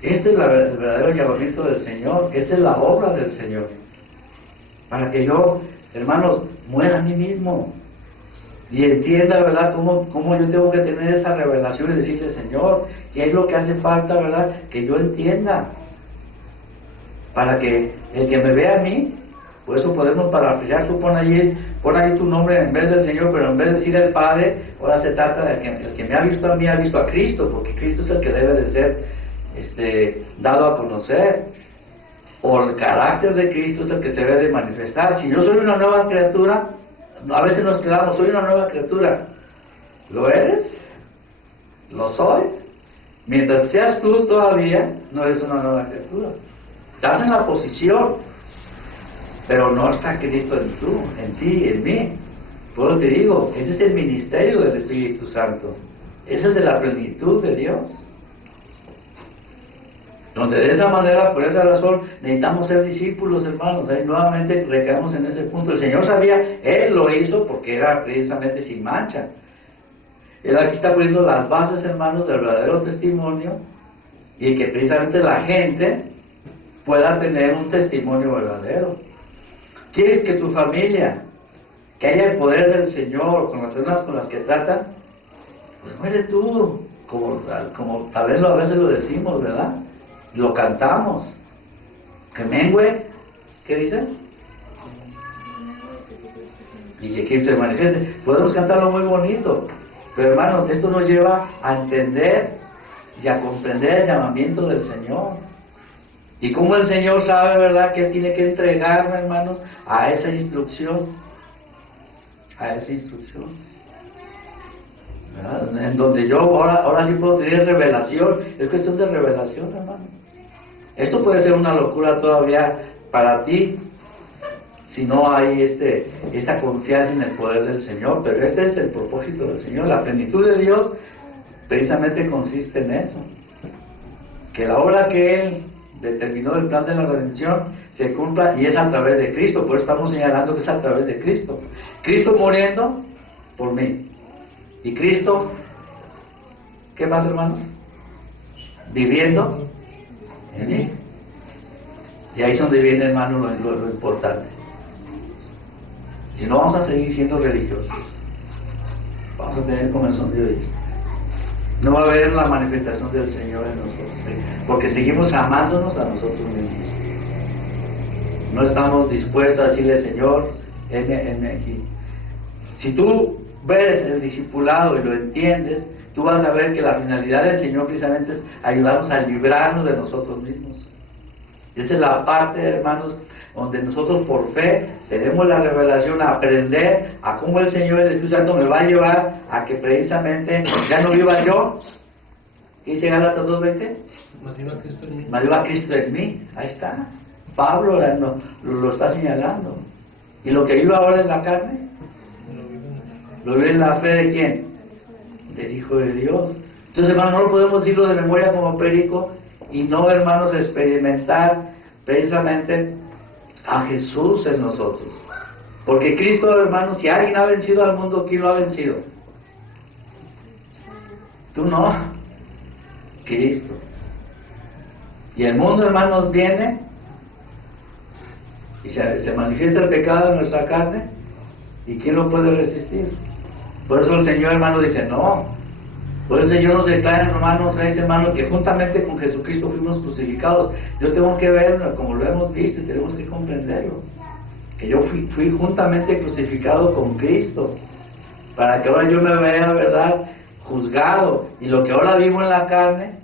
Este es el verdadero llamamiento del Señor, esta es la obra del Señor. Para que yo, hermanos, muera a mí mismo y entienda, ¿verdad?, cómo yo tengo que tener esa revelación y decirle, Señor, ¿qué es lo que hace falta, verdad?, que yo entienda. Para que el que me vea a mí, por eso podemos parafrasear, tú pon ahí tu nombre en vez del Señor, pero en vez de decir el Padre, ahora se trata de que el que me ha visto a mí, ha visto a Cristo, porque Cristo es el que debe de ser dado a conocer, o el carácter de Cristo es el que se debe de manifestar. Si yo soy una nueva criatura, a veces nos quedamos, soy una nueva criatura. ¿Lo eres? ¿Lo soy? Mientras seas tú todavía, no eres una nueva criatura. Estás en la posición, pero no está Cristo en ti, en mí. Por eso te digo, ese es el ministerio del Espíritu Santo. Ese es de la plenitud de Dios. Donde de esa manera, por esa razón, necesitamos ser discípulos, hermanos. Ahí nuevamente recaemos en ese punto. El Señor sabía, Él lo hizo porque era precisamente sin mancha. Él aquí está poniendo las bases, hermanos, del verdadero testimonio, y que precisamente la gente pueda tener un testimonio verdadero. ¿Quieres que tu familia, que haya el poder del Señor con las personas con las que tratan? Pues muere tú. como tal vez a veces lo decimos, ¿verdad? Lo cantamos. Que mengue, ¿qué dice? Y que quien se manifieste. Podemos cantarlo muy bonito, pero hermanos, esto nos lleva a entender y a comprender el llamamiento del Señor. Y cómo el Señor sabe, ¿verdad?, que Él tiene que entregarme, hermanos, a esa instrucción. A esa instrucción. ¿Verdad? En donde yo ahora sí puedo tener revelación. Es cuestión de revelación, hermano. Esto puede ser una locura todavía para ti, si no hay esta confianza en el poder del Señor. Pero este es el propósito del Señor. La plenitud de Dios precisamente consiste en eso. Que la obra que Él determinó del plan de la redención se cumpla, y es a través de Cristo. Por eso estamos señalando que es a través de Cristo. Cristo muriendo por mí. Y Cristo, ¿qué más, hermanos? Viviendo en mí. Y ahí es donde viene, hermano, lo importante. Si no, vamos a seguir siendo religiosos. Vamos a tener comezón de oír. No va a haber la manifestación del Señor en nosotros, ¿sí? Porque seguimos amándonos a nosotros mismos. No estamos dispuestos a decirle, Señor, heme aquí. Si tú ves el discipulado y lo entiendes, tú vas a ver que la finalidad del Señor precisamente es ayudarnos a librarnos de nosotros mismos. Y esa es la parte, hermanos, donde nosotros por fe tenemos la revelación a aprender a cómo el Señor, el Espíritu Santo, me va a llevar a que precisamente ya no viva yo. ¿Qué dice Gálatas 2:20? Mas viva Cristo en mí. Mas viva Cristo en mí. Ahí está. Pablo lo está señalando. ¿Y lo que vive ahora en la carne? ¿Lo vive en la fe de quién? Del Hijo de Dios. Entonces, hermanos, no lo podemos decirlo de memoria como perico y no, hermanos, experimentar precisamente a Jesús en nosotros. Porque Cristo, hermanos, si alguien ha vencido al mundo, ¿quién lo ha vencido? Tú no, Cristo. Y el mundo, hermanos, viene y se manifiesta el pecado en nuestra carne. ¿Y quién lo puede resistir? Por eso el Señor, hermano, dice, no. Por eso el Señor nos declara en Romanos 6, hermanos, que juntamente con Jesucristo fuimos crucificados. Yo tengo que verlo como lo hemos visto y tenemos que comprenderlo. Que yo fui juntamente crucificado con Cristo, para que ahora yo me vea, ¿verdad?, juzgado. Y lo que ahora vivo en la carne,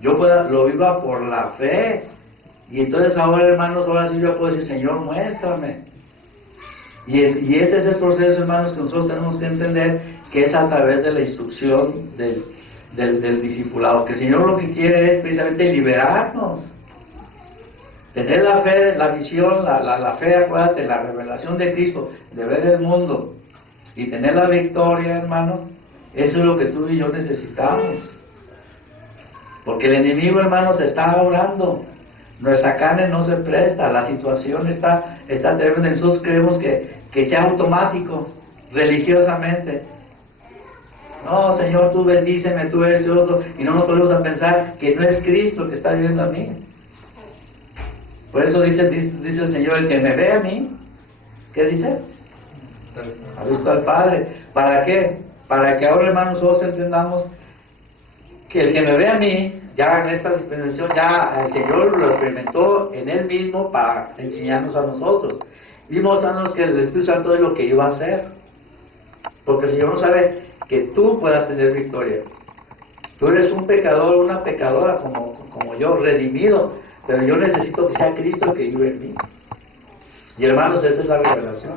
yo lo viva por la fe. Y entonces ahora, hermanos, ahora sí yo puedo decir, Señor, muéstrame. Y ese es el proceso, hermanos, que nosotros tenemos que entender, que es a través de la instrucción del discipulado. Que el Señor lo que quiere es precisamente liberarnos. Tener la fe, la visión, la fe, acuérdate, la revelación de Cristo, de ver el mundo y tener la victoria, hermanos. Eso es lo que tú y yo necesitamos. Porque el enemigo, hermanos, está orando. Nuestra carne no se presta, la situación está tremenda. Nosotros creemos que sea automático, religiosamente. No, Señor, tú bendíceme, tú eres y otro, y no nos ponemos a pensar que no es Cristo que está viviendo a mí. Por eso dice el Señor, el que me ve a mí, ¿qué dice? Ha visto al Padre. ¿Para qué? Para que ahora, hermanos, nosotros entendamos que el que me ve a mí, ya en esta dispensación, ya el Señor lo experimentó en Él mismo para enseñarnos a nosotros. Y mostrarnos que el Espíritu Santo es lo que iba a hacer. Porque el Señor no sabe que tú puedas tener victoria. Tú eres un pecador, una pecadora como yo, redimido. Pero yo necesito que sea Cristo el que vive en mí. Y hermanos, esa es la revelación.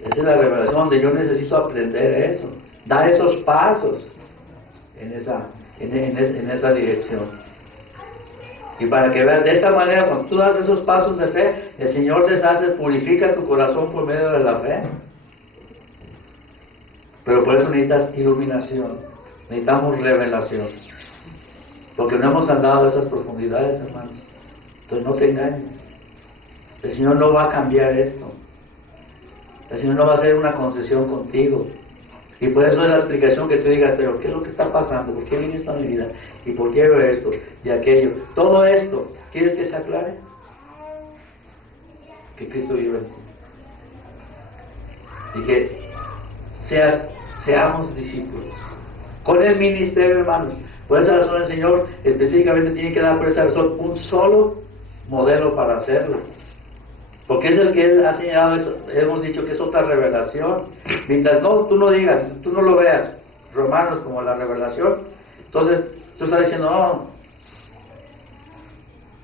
Esa es la revelación donde yo necesito aprender eso. Dar esos pasos en esa dirección. Y para que vean, de esta manera, cuando tú das esos pasos de fe, el Señor purifica tu corazón por medio de la fe. Pero por eso necesitas iluminación, necesitamos revelación. Porque no hemos andado a esas profundidades, hermanos. Entonces no te engañes. El Señor no va a cambiar esto. El Señor no va a hacer una concesión contigo. Y por eso es la explicación que tú digas, pero ¿qué es lo que está pasando? ¿Por qué viene esto a mi vida? ¿Y por qué veo esto y aquello? Todo esto, ¿quieres que se aclare? Que Cristo vive en ti. Y que seamos discípulos. con el ministerio, hermanos. Por esa razón el Señor específicamente tiene que dar por esa razón un solo modelo para hacerlo. Porque es el que Él ha señalado, hemos dicho que es otra revelación. Mientras tú no digas, tú no lo veas, Romanos, como la revelación, entonces tú estás diciendo, no,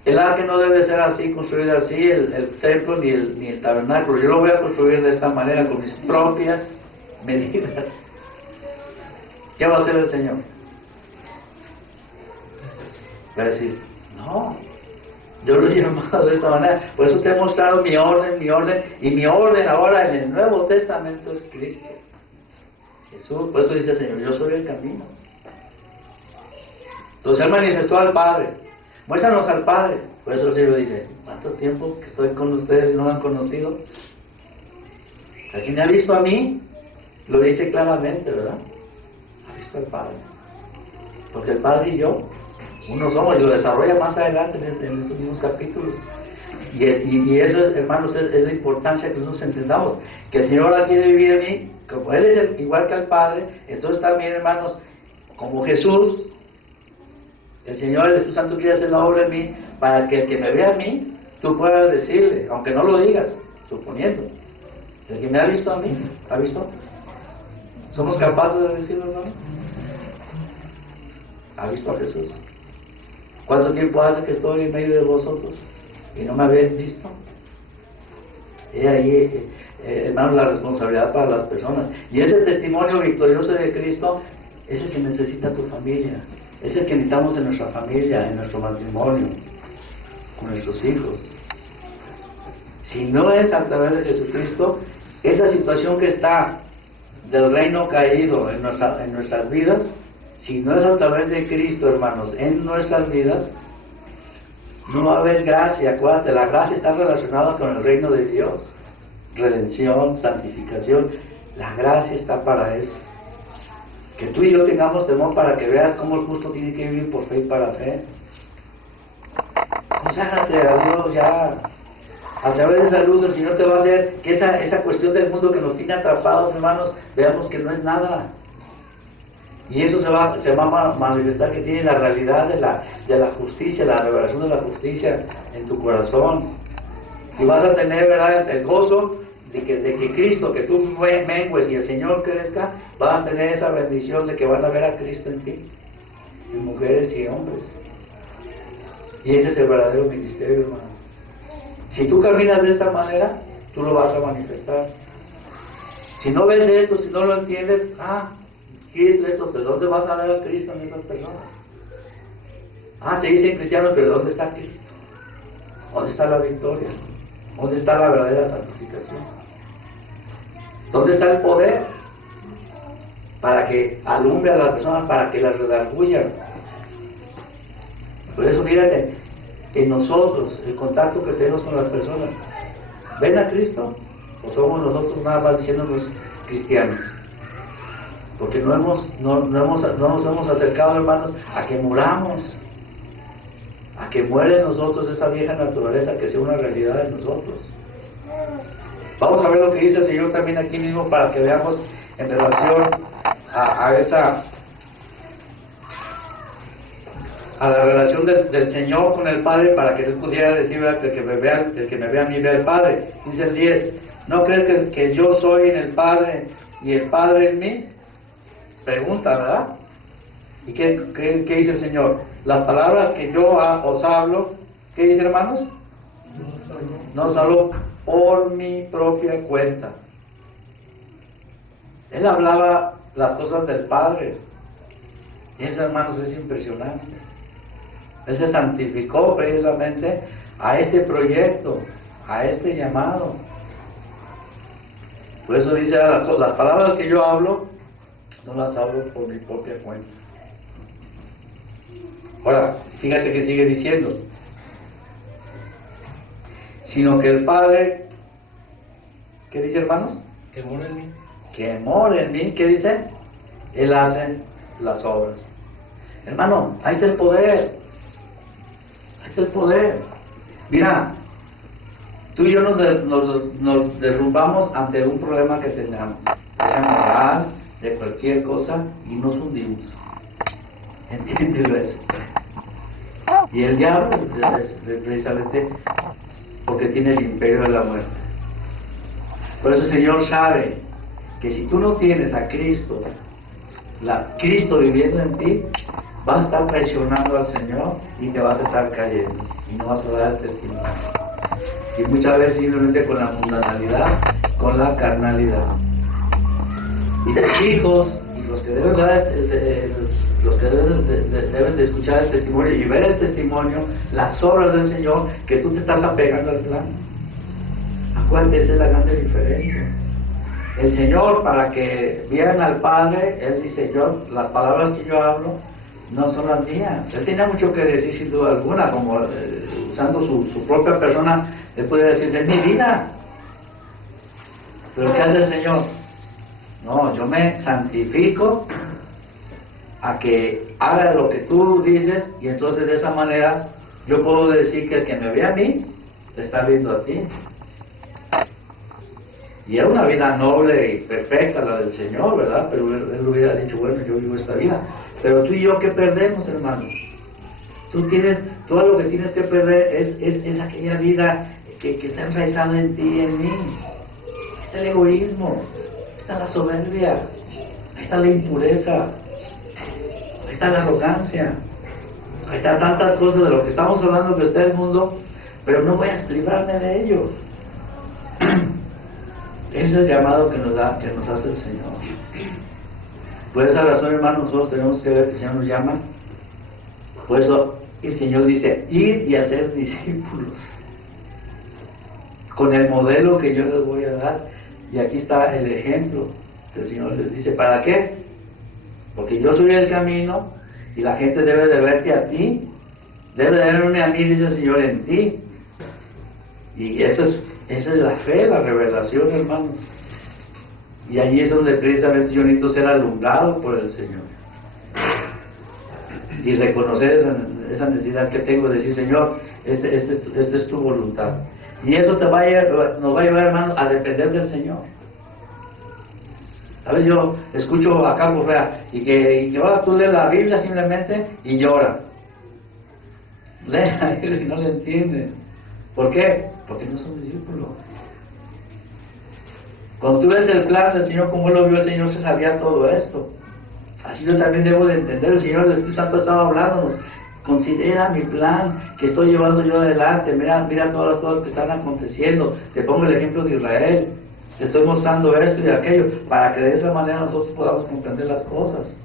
el arca no debe ser así, construida así, el templo ni el tabernáculo. Yo lo voy a construir de esta manera, con mis propias medidas. ¿Qué va a hacer el Señor? Va a decir, no, yo lo he llamado de esta manera. Por eso te he mostrado mi orden, y mi orden ahora en el Nuevo Testamento es Cristo. Jesús, por eso dice el Señor, yo soy el camino. Entonces Él manifestó al Padre. Muéstranos al Padre. Por eso el Señor dice, ¿cuánto tiempo que estoy con ustedes y no me han conocido? ¿A quien me ha visto a mí? Lo dice claramente, ¿verdad? Ha visto al Padre. Porque el Padre y yo, uno somos, y lo desarrolla más adelante en estos mismos capítulos. Y eso, hermanos, es la importancia que nosotros entendamos. Que el Señor ahora quiere vivir en mí, como Él es igual que al Padre, entonces también, hermanos, como Jesús, el Señor, el Espíritu Santo quiere hacer la obra en mí, para que el que me vea a mí, tú puedas decirle, aunque no lo digas, suponiendo, el que me ha visto a mí, ¿ha visto? ¿Somos capaces de decirlo, hermano? ¿Ha visto a Jesús? ¿Cuánto tiempo hace que estoy en medio de vosotros y no me habéis visto? He ahí, hermano, la responsabilidad para las personas. Y ese testimonio victorioso de Cristo es el que necesita tu familia. Es el que necesitamos en nuestra familia, en nuestro matrimonio, con nuestros hijos. Si no es a través de Jesucristo, esa situación que está del reino caído en nuestras vidas, si no es a través de Cristo, hermanos, en nuestras vidas, no va a haber gracia. Acuérdate, la gracia está relacionada con el reino de Dios. Redención, santificación. La gracia está para eso. Que tú y yo tengamos temor para que veas cómo el justo tiene que vivir por fe y para fe. Conságrate a Dios ya. A través de esa luz el Señor te va a hacer que esa cuestión del mundo que nos tiene atrapados, hermanos, veamos que no es nada. Y eso se va a manifestar que tiene la realidad de la justicia, la revelación de la justicia en tu corazón. Y vas a tener, ¿verdad?, el gozo de que Cristo, que tú mengues y el Señor crezca, vas a tener esa bendición de que van a ver a Cristo en ti, en mujeres y hombres. Y ese es el verdadero ministerio, hermano. Si tú caminas de esta manera, tú lo vas a manifestar. Si no ves esto, si no lo entiendes, Cristo esto, pero ¿dónde vas a ver a Cristo en esas personas? Se dicen cristianos, pero ¿dónde está Cristo? ¿Dónde está la victoria? ¿Dónde está la verdadera santificación? ¿Dónde está el poder? Para que alumbre a las personas, para que las redarguyan. Por eso, fíjate, que nosotros, el contacto que tenemos con las personas, ¿ven a Cristo? ¿O somos nosotros nada más diciéndonos cristianos? Porque no nos hemos acercado, hermanos, a que muramos, a que muere en nosotros esa vieja naturaleza, que sea una realidad en nosotros. Vamos a ver lo que dice el Señor también aquí mismo, para que veamos en relación a la relación del Señor con el Padre, para que Él pudiera decir, ¿verdad?, que el que me vea a mí vea al Padre. Dice el 10, ¿no crees que yo soy en el Padre y el Padre en mí? Pregunta, ¿verdad? ¿Y qué dice el Señor? Las palabras que yo os hablo, ¿qué dice, hermanos? No os hablo por mi propia cuenta. Él hablaba las cosas del Padre. Y eso, hermanos, es impresionante. Él se santificó precisamente a este proyecto, a este llamado. Por eso dice, las palabras que yo hablo, no las hablo por mi propia cuenta. Ahora, fíjate que sigue diciendo, sino que el Padre, ¿qué dice, hermanos? Que mora en mí. Que mora en mí, ¿qué dice? Él hace las obras. Hermano, ahí está el poder. Ahí está el poder. Mira, tú y yo nos derrumbamos ante un problema que tengamos, ya sea moral, de cualquier cosa y nos hundimos. Entiéndelo eso. Y el diablo es precisamente porque tiene el imperio de la muerte. Por eso el Señor sabe que si tú no tienes a Cristo, Cristo viviendo en ti, vas a estar traicionando al Señor y te vas a estar cayendo y no vas a dar el testimonio. Y muchas veces simplemente con la mundanalidad, con la carnalidad. Y tus hijos, y los que deben dar, los que deben de escuchar el testimonio y ver el testimonio, las obras del Señor, que tú te estás apegando al plan. Acuérdate, esa es la grande diferencia. El Señor, para que vieran al Padre, Él dice, las palabras que yo hablo no son las mías. Él tenía mucho que decir sin duda alguna, como usando su propia persona, Él puede decir, es mi vida. Pero ¿qué hace el Señor? No, yo me santifico a que haga lo que tú dices, y entonces de esa manera yo puedo decir que el que me ve a mí te está viendo a ti. Y era una vida noble y perfecta la del Señor, ¿verdad? Pero él hubiera dicho, bueno, yo vivo esta vida. Pero tú y yo, ¿qué perdemos, hermano? Todo lo que tienes que perder es aquella vida que está enraizada en ti y en mí. Ahí está el egoísmo, ahí está la soberbia, ahí está la impureza, ahí está la arrogancia, ahí están tantas cosas de lo que estamos hablando que está el mundo, pero no voy a librarme de ello. Ese es el llamado que nos hace el Señor. Por esa razón, hermanos, nosotros tenemos que ver que el Señor nos llama. Por eso el Señor dice, ir y hacer discípulos. Con el modelo que yo les voy a dar. Y aquí está el ejemplo que el Señor les dice. ¿Para qué? Porque yo soy el camino y la gente debe de verte a ti. Debe de verme a mí, dice el Señor, en ti. Y esa es la fe, la revelación, hermanos. Y allí es donde precisamente yo necesito ser alumbrado por el Señor. Y reconocer esa necesidad que tengo de decir, Señor, este es tu voluntad. Y eso nos va a llevar, hermanos, a depender del Señor. A ver, yo escucho acá por fuera, y que ahora tú lees la Biblia simplemente y llora. Lee y no le entienden. ¿Por qué? Porque no son discípulos. Cuando tú ves el plan del Señor, como lo vio el Señor, se sabía todo esto. Así yo también debo de entender. El Señor, el Espíritu Santo, estaba hablándonos. Considera mi plan que estoy llevando yo adelante. Mira todas las cosas que están aconteciendo. Te pongo el ejemplo de Israel. Te estoy mostrando esto y aquello, para que de esa manera nosotros podamos comprender las cosas.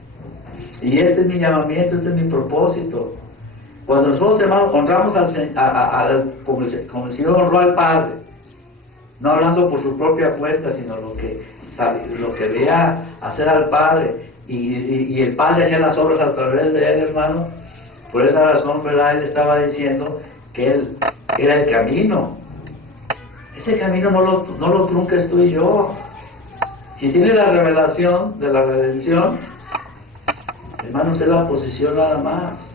Y este es mi llamamiento, este es mi propósito. Cuando nosotros, hermanos, honramos como el Señor honró al Padre, no hablando por su propia cuenta, sino lo que veía hacer al Padre, y el Padre hacía las obras a través de él, hermano. Por esa razón, ¿verdad? Él estaba diciendo que él era el camino. Ese camino no lo trunques tú y yo. Si tienes la revelación de la redención, hermanos, es la posición nada más.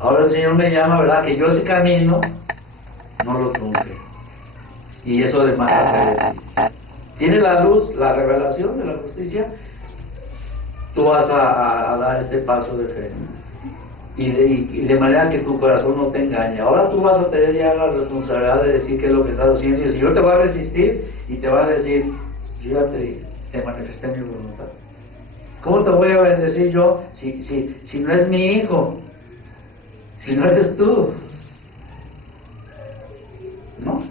Ahora el Señor me llama, ¿verdad?, que yo ese camino no lo trunque. Y eso demanda fe de ti. Tienes la luz, la revelación de la justicia, tú vas a dar este paso de fe. Y de manera que tu corazón no te engañe. Ahora tú vas a tener ya la responsabilidad de decir qué es lo que estás haciendo. Y el Señor te va a resistir y te va a decir, yo ya te manifesté mi voluntad. ¿Cómo te voy a bendecir yo si no es mi hijo? Si no eres tú. ¿No?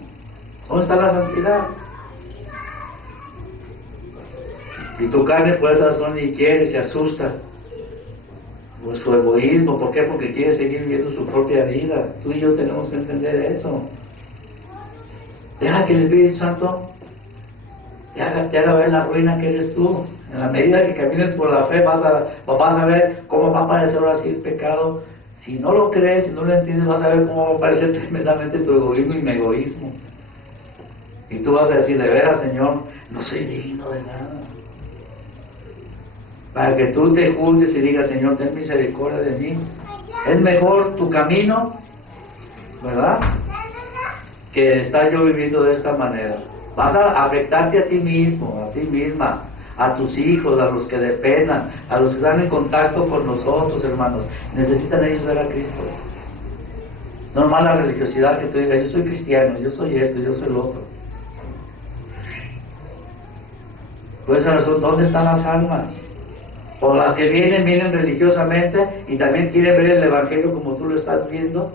¿Dónde está la santidad? Y tu carne por esa razón ni quiere, se asusta por su egoísmo. ¿Por qué? Porque quiere seguir viviendo su propia vida. Tú y yo tenemos que entender eso. Deja que el Espíritu Santo te haga ver la ruina que eres tú. En la medida que camines por la fe vas a ver cómo va a aparecer ahora sí el pecado. Si no lo crees, si no lo entiendes, vas a ver cómo va a aparecer tremendamente tu egoísmo y mi egoísmo. Y tú vas a decir, de veras, Señor, no soy digno de nada. Para que tú te juzgues y digas, Señor, ten misericordia de mí. Es mejor tu camino, ¿verdad?, que estar yo viviendo de esta manera. Vas a afectarte a ti mismo, a ti misma, a tus hijos, a los que dependan, a los que están en contacto con nosotros, hermanos. Necesitan ellos ver a Cristo. No nomás la religiosidad que tú digas, yo soy cristiano, yo soy esto, yo soy lo otro. Por esa razón, ¿dónde están las almas? O las que vienen religiosamente y también quieren ver el Evangelio como tú lo estás viendo.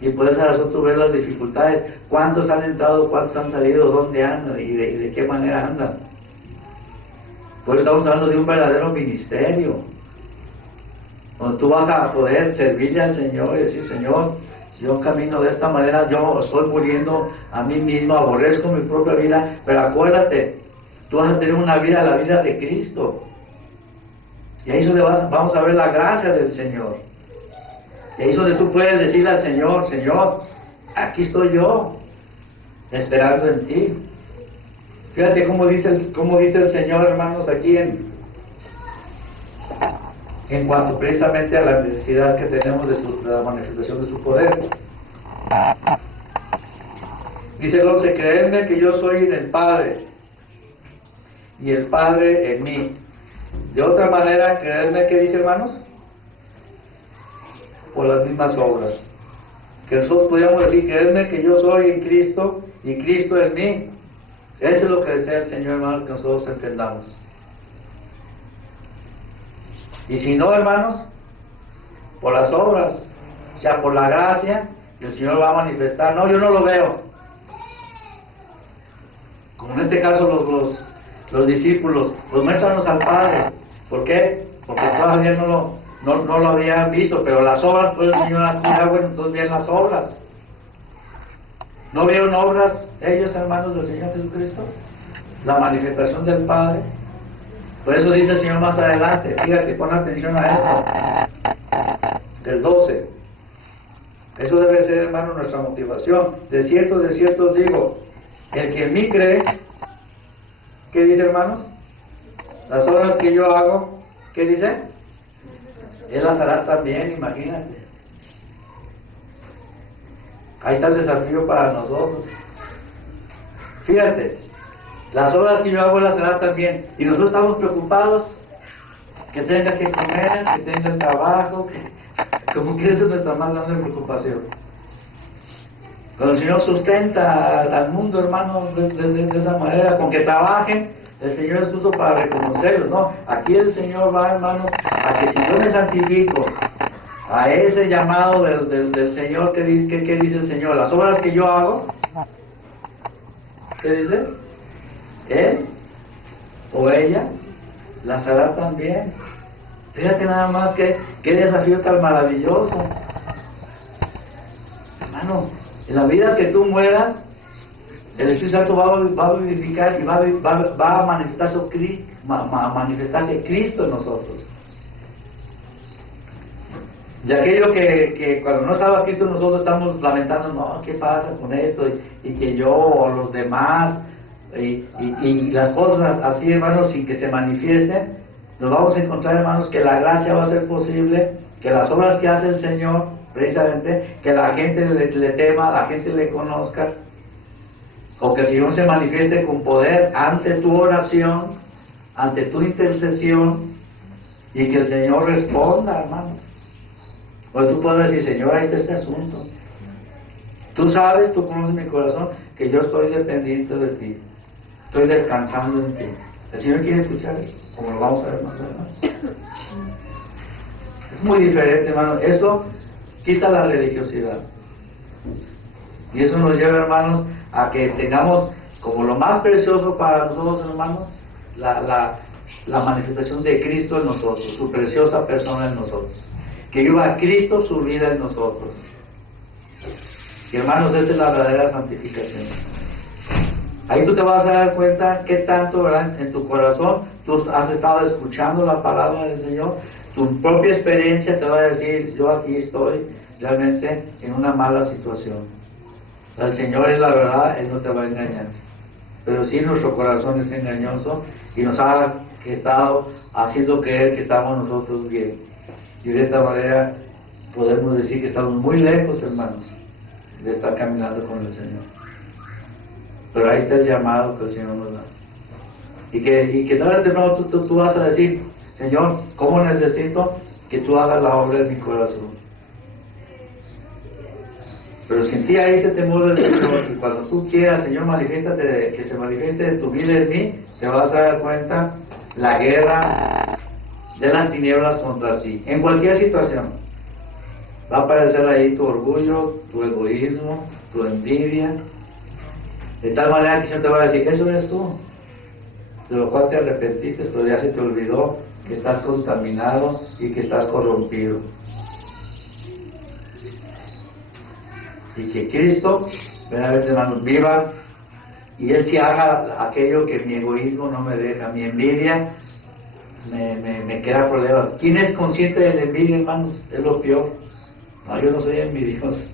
Y por esa razón tú ves las dificultades. ¿Cuántos han entrado, cuántos han salido, dónde andan y de qué manera andan? Pues estamos hablando de un verdadero ministerio, donde tú vas a poder servirle al Señor y decir, Señor, si yo camino de esta manera, yo estoy muriendo a mí mismo, aborrezco mi propia vida, pero acuérdate, tú vas a tener una vida, la vida de Cristo. Y ahí es donde vamos a ver la gracia del Señor. Y ahí es donde tú puedes decirle al Señor, Señor, aquí estoy yo, esperando en ti. Fíjate cómo dice el Señor, hermanos, aquí en cuanto precisamente a la necesidad que tenemos de la manifestación de su poder. Dice el 11, creedme que yo soy en el Padre, y el Padre en mí. De otra manera, creedme, ¿qué dice, hermanos? Por las mismas obras. Que nosotros podríamos decir, creedme que yo soy en Cristo y Cristo en mí. Eso es lo que desea el Señor, hermanos, que nosotros entendamos. Y si no, hermanos, por las obras, o sea, por la gracia, el Señor va a manifestar. No, yo no lo veo. Como en este caso los discípulos, los muéstranos al Padre. ¿Por qué? Porque todavía no lo habían visto, pero las obras, pues el Señor aquí, bueno, entonces bien las obras. ¿No vieron obras ellos, hermanos del Señor Jesucristo? La manifestación del Padre. Por eso dice el Señor más adelante, fíjate, pon atención a esto. El 12. Eso debe ser, hermano, nuestra motivación. De cierto os digo, el que en mí cree, ¿qué dice, hermanos? Las obras que yo hago, ¿qué dice? Él las hará también, imagínate. Ahí está el desafío para nosotros. Fíjate, las obras que yo hago las hará también. Y nosotros estamos preocupados que tenga que comer, que tenga el trabajo, como que esa es nuestra más grande preocupación. Cuando el Señor sustenta al mundo, hermano, de esa manera, con que trabajen, el Señor es justo para reconocerlos, ¿no? Aquí el Señor va, hermanos, a que si yo me santifico, a ese llamado del Señor, ¿qué dice el Señor? Las obras que yo hago, ¿qué dice? Él o ella las hará también. Fíjate nada más qué desafío tan maravilloso. Hermano, en la vida que tú mueras, el Espíritu Santo va a vivificar y va a manifestarse Cristo en nosotros. Y aquello que cuando no estaba Cristo nosotros estamos lamentando, no, ¿qué pasa con esto? Y que yo o los demás, y las cosas así, hermanos, sin que se manifiesten, nos vamos a encontrar, hermanos, que la gracia va a ser posible, que las obras que hace el Señor, precisamente, que la gente le tema, la gente le conozca, o que el Señor se manifieste con poder ante tu oración, ante tu intercesión, y que el Señor responda, hermanos. O tú puedes decir, Señor, ahí está este asunto. Tú sabes, tú conoces mi corazón, que yo estoy dependiente de ti. Estoy descansando en ti. ¿El Señor quiere escuchar eso? Como lo vamos a ver más adelante. Es muy diferente, hermano. Esto quita la religiosidad. Y eso nos lleva, hermanos, a que tengamos como lo más precioso para nosotros, hermanos, la manifestación de Cristo en nosotros, su preciosa persona en nosotros. Que viva Cristo su vida en nosotros. Y hermanos, esa es la verdadera santificación. Ahí tú te vas a dar cuenta qué tanto, ¿verdad?, en tu corazón tú has estado escuchando la palabra del Señor. Tu propia experiencia te va a decir, yo aquí estoy realmente en una mala situación. El Señor es la verdad, Él no te va a engañar. Pero sí nuestro corazón es engañoso y nos ha estado haciendo creer que estamos nosotros bien. Y de esta manera podemos decir que estamos muy lejos, hermanos, de estar caminando con el Señor. Pero ahí está el llamado que el Señor nos da. Y que tarde o temprano tú vas a decir, Señor, ¿cómo necesito que tú hagas la obra en mi corazón? Pero sentí ahí ese temor del Señor, y cuando tú quieras, Señor, manifiéstate, que se manifieste tu vida en mí, te vas a dar cuenta la guerra de las tinieblas contra ti, en cualquier situación. Va a aparecer ahí tu orgullo, tu egoísmo, tu envidia, de tal manera que el Señor te va a decir, eso eres tú, de lo cual te arrepentiste, pero ya se te olvidó que estás contaminado y que estás corrompido. Y que Cristo, verdaderamente, hermanos, viva, y Él sí haga aquello que mi egoísmo no me deja, mi envidia me crea problemas. ¿Quién es consciente de la envidia, hermanos? Es lo peor. No, yo no soy envidioso.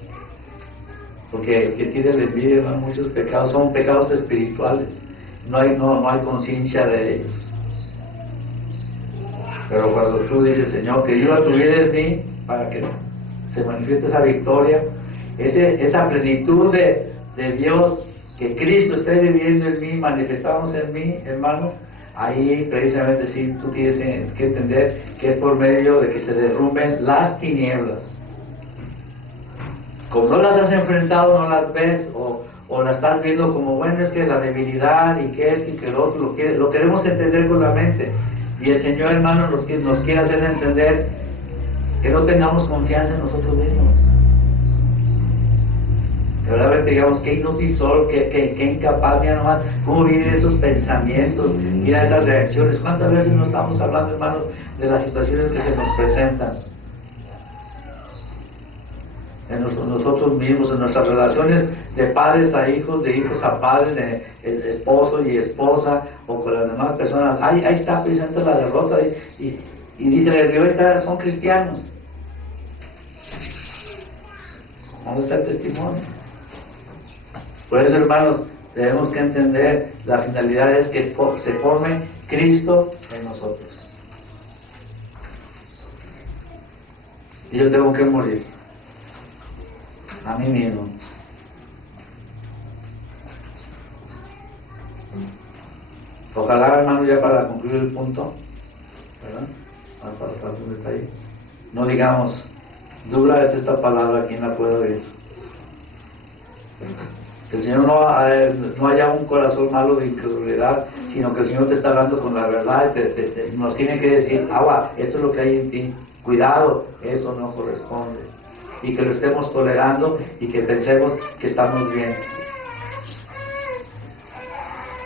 Porque el que tiene la envidia, hermanos, muchos pecados son pecados espirituales. No hay conciencia de ellos. Pero cuando tú dices, Señor, que viva tu vida en mí, para que se manifieste esa victoria, esa plenitud de Dios, que Cristo esté viviendo en mí, manifestándose en mí, hermanos, ahí precisamente sí tú tienes que entender que es por medio de que se derrumben las tinieblas. Como no las has enfrentado, no las ves, o las estás viendo como, bueno, es que la debilidad y que esto y que lo otro, lo queremos entender con la mente. Y el Señor, hermanos, nos quiere hacer entender que no tengamos confianza en nosotros mismos. Que verdaderamente digamos, qué inútil soy, qué incapaz, mira nomás, cómo vienen esos pensamientos, mira esas reacciones. ¿Cuántas veces no estamos hablando, hermanos, de las situaciones que se nos presentan? En nosotros mismos, en nuestras relaciones de padres a hijos, de hijos a padres, de esposo y esposa, o con las demás personas. Ahí está precisamente la derrota, y dice el Dios, son cristianos. ¿Dónde está el testimonio? Por eso, hermanos, debemos que entender, la finalidad es que se forme Cristo en nosotros. Y yo tengo que morir a mí mismo. Ojalá, hermanos, ya para concluir el punto, ¿verdad? Para ¿dónde está ahí? No digamos, dura es esta palabra, ¿quién la puede oír? Que el Señor no haya un corazón malo de incredulidad, sino que el Señor te está hablando con la verdad, nos tiene que decir, agua, esto es lo que hay en ti, cuidado, eso no corresponde. Y que lo estemos tolerando y que pensemos que estamos bien.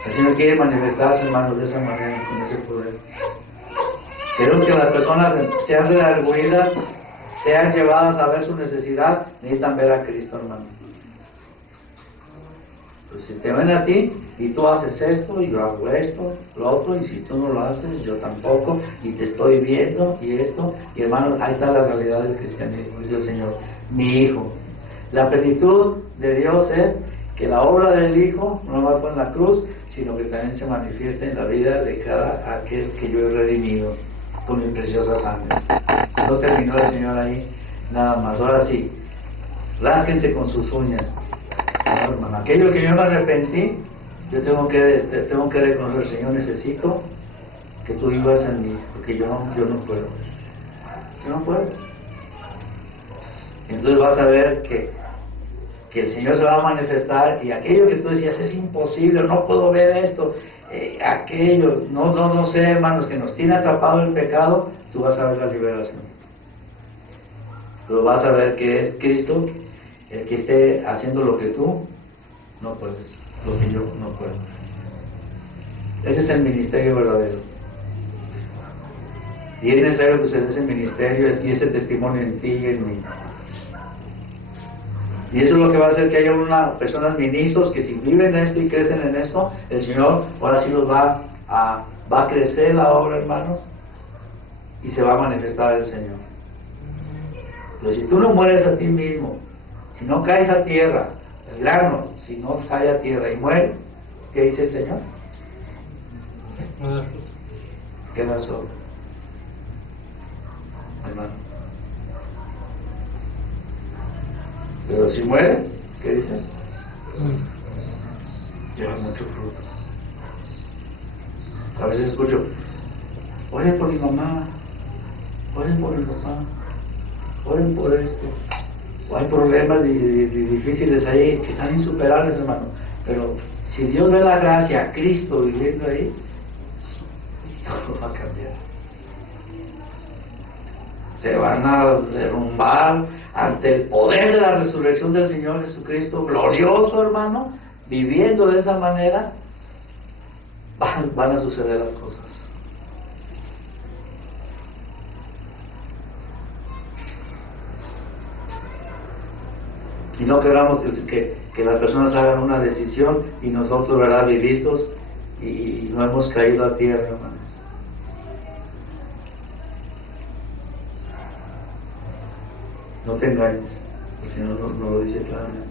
El Señor quiere manifestarse, hermanos, de esa manera, con ese poder. Queremos que las personas sean redargüidas, sean llevadas a ver su necesidad, necesitan ver a Cristo, hermano. Pues si te ven a ti y tú haces esto y yo hago esto, lo otro, y si tú no lo haces, yo tampoco, y te estoy viendo y esto, y hermanos, ahí está la realidad del cristianismo, dice el Señor, mi hijo. La plenitud de Dios es que la obra del Hijo no va con la cruz, sino que también se manifiesta en la vida de cada aquel que yo he redimido con mi preciosa sangre. No terminó el Señor ahí nada más. Ahora sí, rásquense con sus uñas. No, hermano, aquello que yo me arrepentí, yo tengo que reconocer, Señor, necesito que tú vivas en mí, porque yo no puedo. Yo no puedo. Entonces vas a ver que el Señor se va a manifestar, y aquello que tú decías es imposible, no puedo ver esto, aquello, no sé, hermanos, que nos tiene atrapado el pecado, tú vas a ver la liberación. Tú vas a ver que es Cristo el que esté haciendo lo que tú no puedes, lo que yo no puedo. Ese es el ministerio verdadero. Y es necesario que se dé ese ministerio y ese testimonio en ti y en mí. Y eso es lo que va a hacer que haya personas ministros que si viven esto y crecen en esto, el Señor ahora sí los va a crecer la obra, hermanos, y se va a manifestar el Señor. Pero si tú no mueres a ti mismo, si no caes a tierra, el grano, si no cae a tierra y muere, ¿qué dice el Señor? Queda solo, hermano. Pero si muere, ¿qué dice? Lleva mucho fruto. A veces escucho, oren por mi mamá, oren por mi papá, oren por esto. O hay problemas difíciles ahí que están insuperables, hermano. Pero si Dios ve la gracia, Cristo viviendo ahí, todo va a cambiar. Se van a derrumbar ante el poder de la resurrección del Señor Jesucristo, glorioso, hermano. Viviendo de esa manera, van a suceder las cosas. Y no queramos que las personas hagan una decisión y nosotros, ¿verdad?, vivitos y no hemos caído a tierra, hermanos. No te engañes, el Señor nos lo dice claramente.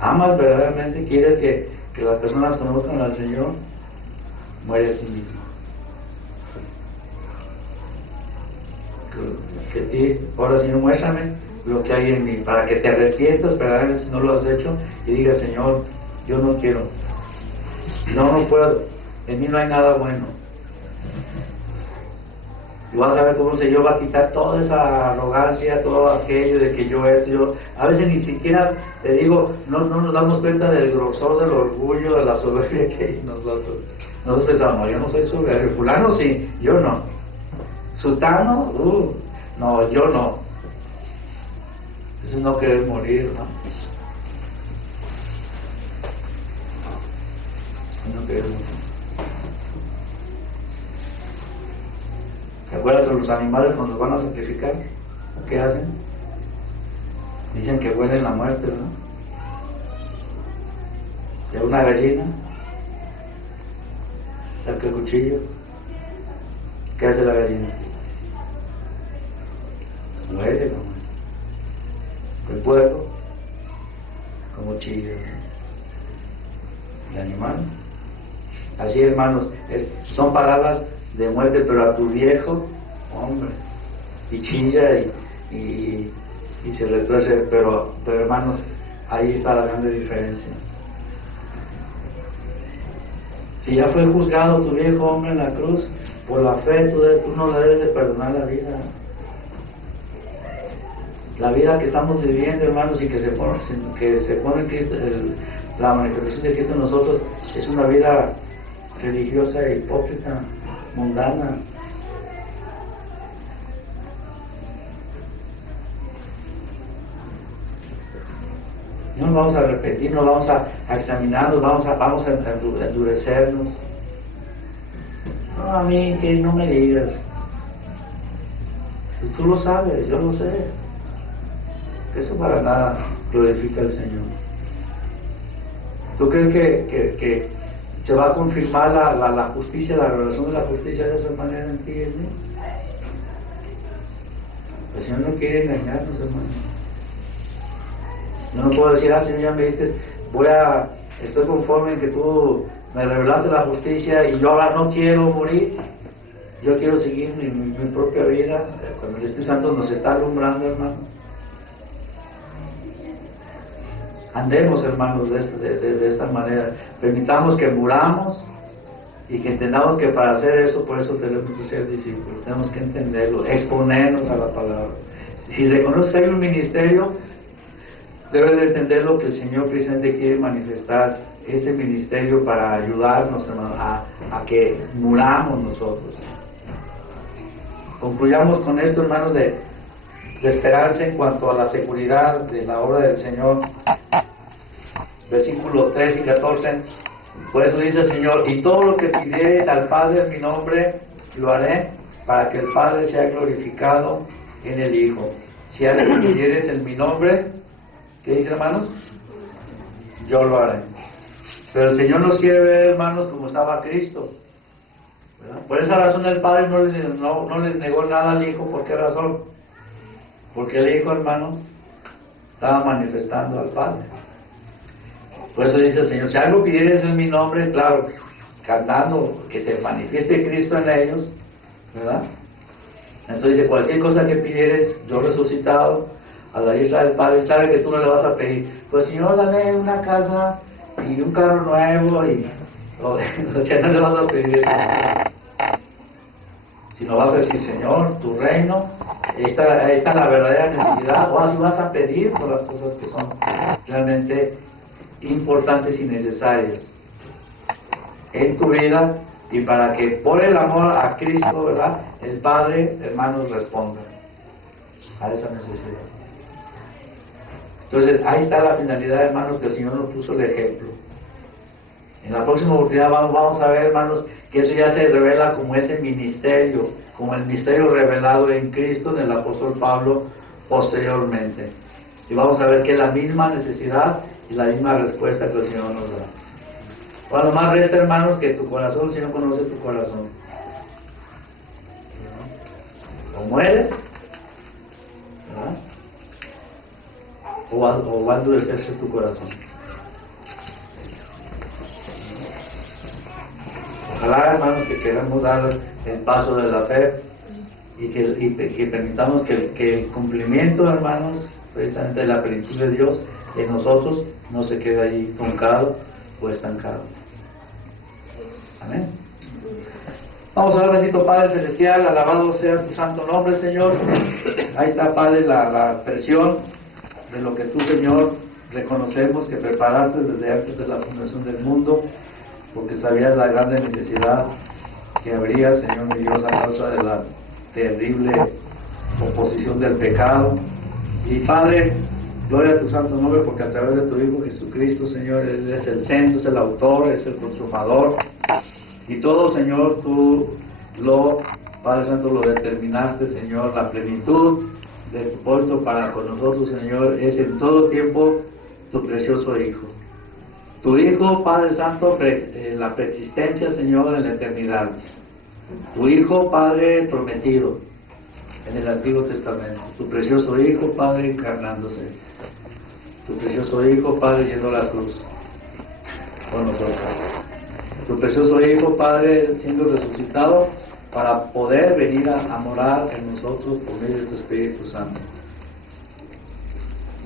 ¿Amas verdaderamente? ¿Quieres que las personas conozcan al Señor? Muere a ti mismo. Ahora, Señor, muéstrame lo que hay en mí, para que te arrepientas verdaderamente si no lo has hecho y digas, Señor, yo no quiero, no puedo, en mí no hay nada bueno. Y vas a ver cómo el Señor va a quitar toda esa arrogancia, todo aquello de que yo esto, yo... A veces ni siquiera, te digo, no nos damos cuenta del grosor, del orgullo, de la soberbia que hay en nosotros. Nosotros pensamos, yo no soy soberbio, fulano sí, yo no. Sutano, no, yo no. Eso es no querer morir, ¿no? No querer morir. ¿Te acuerdas de los animales cuando van a sacrificar? ¿Qué hacen? Dicen que huelen la muerte, ¿no? Si hay una gallina, saca el cuchillo. ¿Qué hace la gallina? Huele la muerte. El pueblo, como chilla, el animal. Así, hermanos, son palabras de muerte, pero a tu viejo, hombre, y chilla y se retuerce, pero hermanos, ahí está la grande diferencia. Si ya fue juzgado tu viejo hombre en la cruz, por la fe tú no le debes de perdonar la vida. La vida que estamos viviendo, hermanos, y que se pone en Cristo, la manifestación de Cristo en nosotros, es una vida religiosa e hipócrita, mundana. No nos vamos a arrepentir, nos vamos a examinarnos, vamos a endurecernos. No, a mí que no me digas. Tú lo sabes, yo lo sé. Que eso para nada glorifica al Señor. ¿Tú crees que se va a confirmar la justicia, la revelación de la justicia de esa manera en ti y en mí? El Señor no quiere engañarnos, hermano. Yo no puedo decir, Señor, ya me diste, estoy conforme en que tú me revelaste la justicia y yo ahora no quiero morir. Yo quiero seguir mi propia vida cuando el Espíritu Santo nos está alumbrando, hermano. Andemos, hermanos, de esta manera. Permitamos que muramos y que entendamos que para hacer eso, por eso tenemos que ser discípulos. Tenemos que entenderlo, exponernos a la palabra. Si reconoce que hay un ministerio, debe de entender lo que el Señor precisamente quiere manifestar, ese ministerio para ayudarnos, hermanos, a que muramos nosotros. Concluyamos con esto, hermanos, de esperanza en cuanto a la seguridad de la obra del Señor. Versículos 3 y 14. Por eso dice el Señor, y todo lo que pidiereis al Padre en mi nombre, lo haré, para que el Padre sea glorificado en el Hijo. Si algo pidiereis en mi nombre, ¿qué dice, hermanos? Yo lo haré. Pero el Señor nos quiere ver, hermanos, como estaba Cristo, ¿verdad? Por esa razón el Padre no le negó nada al Hijo. ¿Por qué razón? Porque el Hijo, hermanos, estaba manifestando al Padre. Por eso dice el Señor, si algo pidieres en mi nombre, claro, cantando, que se manifieste Cristo en ellos, ¿verdad? Entonces dice, cualquier cosa que pidieres, yo resucitado, a la diestra del Padre, sabe que tú no le vas a pedir, pues Señor, dame una casa y un carro nuevo, Lo que no le vas a pedir es si no vas a decir, Señor, tu reino, esta es la verdadera necesidad, o así vas a pedir por las cosas que son realmente importantes y necesarias en tu vida, y para que por el amor a Cristo, ¿verdad?, el Padre, hermanos, responda a esa necesidad. Entonces, ahí está la finalidad, hermanos, que el Señor nos puso el ejemplo. En la próxima oportunidad vamos a ver, hermanos, que eso ya se revela como ese ministerio, como el misterio revelado en Cristo, en el apóstol Pablo, posteriormente. Y vamos a ver que es la misma necesidad y la misma respuesta que el Señor nos da. Bueno, más resta, hermanos, que tu corazón, el Señor conoce tu corazón. O mueres, ¿verdad?, o va a endurecerse tu corazón. Ojalá, hermanos, que queramos dar el paso de la fe y que permitamos que el cumplimiento, hermanos, precisamente de la plenitud de Dios en nosotros no se quede ahí truncado o estancado. Amén. Vamos a ver, bendito Padre Celestial, alabado sea tu santo nombre, Señor. Ahí está, Padre, la expresión de lo que tú, Señor, reconocemos que preparaste desde antes de la fundación del mundo, porque sabías la grande necesidad que habría, Señor mi Dios, a causa de la terrible oposición del pecado. Y Padre, gloria a tu santo nombre, porque a través de tu Hijo Jesucristo, Señor, Él es el centro, es el autor, es el consumador, y todo, Señor, tú Padre Santo, lo determinaste, Señor. La plenitud de tu puesto para con nosotros, Señor, es en todo tiempo tu precioso Hijo. Tu Hijo, Padre Santo, la preexistencia, Señor, en la eternidad. Tu Hijo, Padre prometido en el Antiguo Testamento. Tu precioso Hijo, Padre, encarnándose. Tu precioso Hijo, Padre, yendo a la cruz por nosotros. Tu precioso Hijo, Padre, siendo resucitado para poder venir a morar en nosotros por medio de tu Espíritu Santo.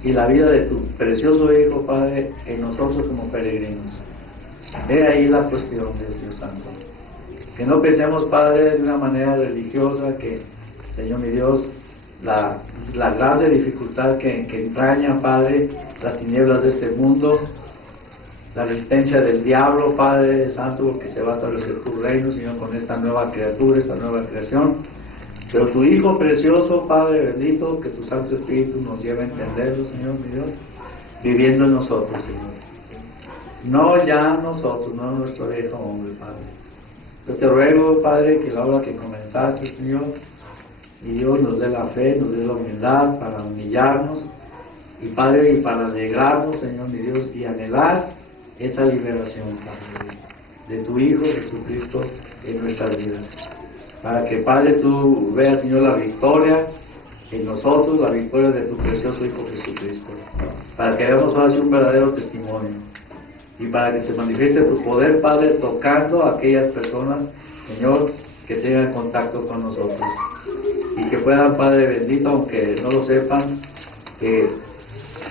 Y la vida de tu precioso Hijo, Padre, en nosotros como peregrinos. Ve ahí la cuestión de Dios Santo. Que no pensemos, Padre, de una manera religiosa, que, Señor mi Dios, la grande dificultad que entraña, Padre, las tinieblas de este mundo, la resistencia del diablo, Padre Santo, porque se va a establecer tu reino, Señor, con esta nueva criatura, esta nueva creación. Pero tu Hijo precioso, Padre bendito, que tu Santo Espíritu nos lleve a entenderlo, Señor mi Dios, viviendo en nosotros, Señor. No ya nosotros, no nuestro viejo hombre, Padre. Yo te ruego, Padre, que la obra que comenzaste, Señor, y Dios nos dé la fe, nos dé la humildad para humillarnos, y Padre, y para alegrarnos, Señor mi Dios, y anhelar esa liberación, Padre, de tu Hijo Jesucristo en nuestras vidas. Para que, Padre, tú veas, Señor, la victoria en nosotros, la victoria de tu precioso Hijo Jesucristo. Para que veamos ahora sí un verdadero testimonio. Y para que se manifieste tu poder, Padre, tocando a aquellas personas, Señor, que tengan contacto con nosotros. Y que puedan, Padre bendito, aunque no lo sepan, que,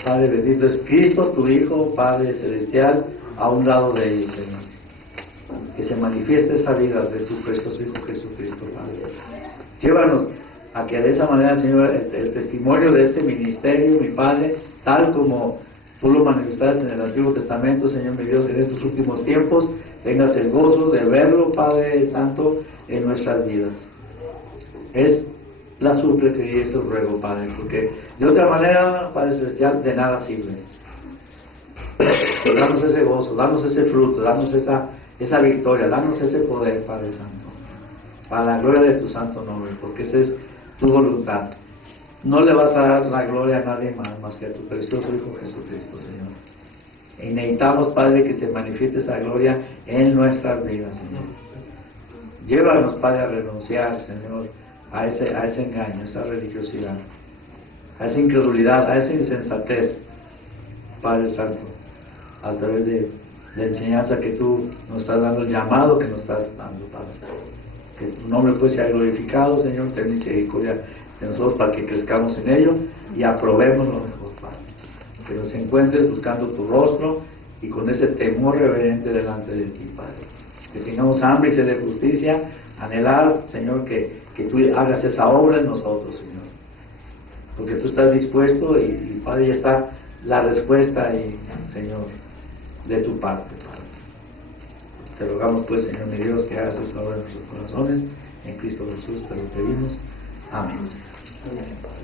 Padre bendito, es Cristo, tu Hijo, Padre celestial, a un lado de ellos, Señor. Que se manifieste esa vida de tu precioso Hijo Jesucristo, Padre. Llévanos a que de esa manera, Señor, el testimonio de este ministerio, mi Padre, tal como tú lo manifestaste en el Antiguo Testamento, Señor mi Dios, en estos últimos tiempos, tengas el gozo de verlo, Padre Santo, en nuestras vidas. Es la súplica y es el ruego, Padre, porque de otra manera, Padre Celestial, de nada sirve. Danos ese gozo, danos ese fruto, danos esa victoria, danos ese poder, Padre Santo, para la gloria de tu santo nombre, porque esa es tu voluntad. No le vas a dar la gloria a nadie más que a tu precioso Hijo Jesucristo, Señor. Y necesitamos, Padre, que se manifieste esa gloria en nuestras vidas, Señor. Llévanos, Padre, a renunciar, Señor, a ese engaño, a esa religiosidad, a esa incredulidad, a esa insensatez, Padre Santo, a través de la enseñanza que tú nos estás dando, el llamado que nos estás dando, Padre. Que tu nombre pues sea glorificado, Señor, ten misericordia de nosotros para que crezcamos en ello y aprobemos lo mejor, Padre. Que nos encuentres buscando tu rostro y con ese temor reverente delante de ti, Padre. que tengamos hambre y sed de justicia, anhelar, Señor, que tú hagas esa obra en nosotros, Señor. Porque tú estás dispuesto y Padre, ya está la respuesta ahí, Señor, de tu parte, Padre. Te rogamos pues, Señor mi Dios, que hagas esa obra en nuestros corazones. En Cristo Jesús te lo pedimos. Amén. Amén.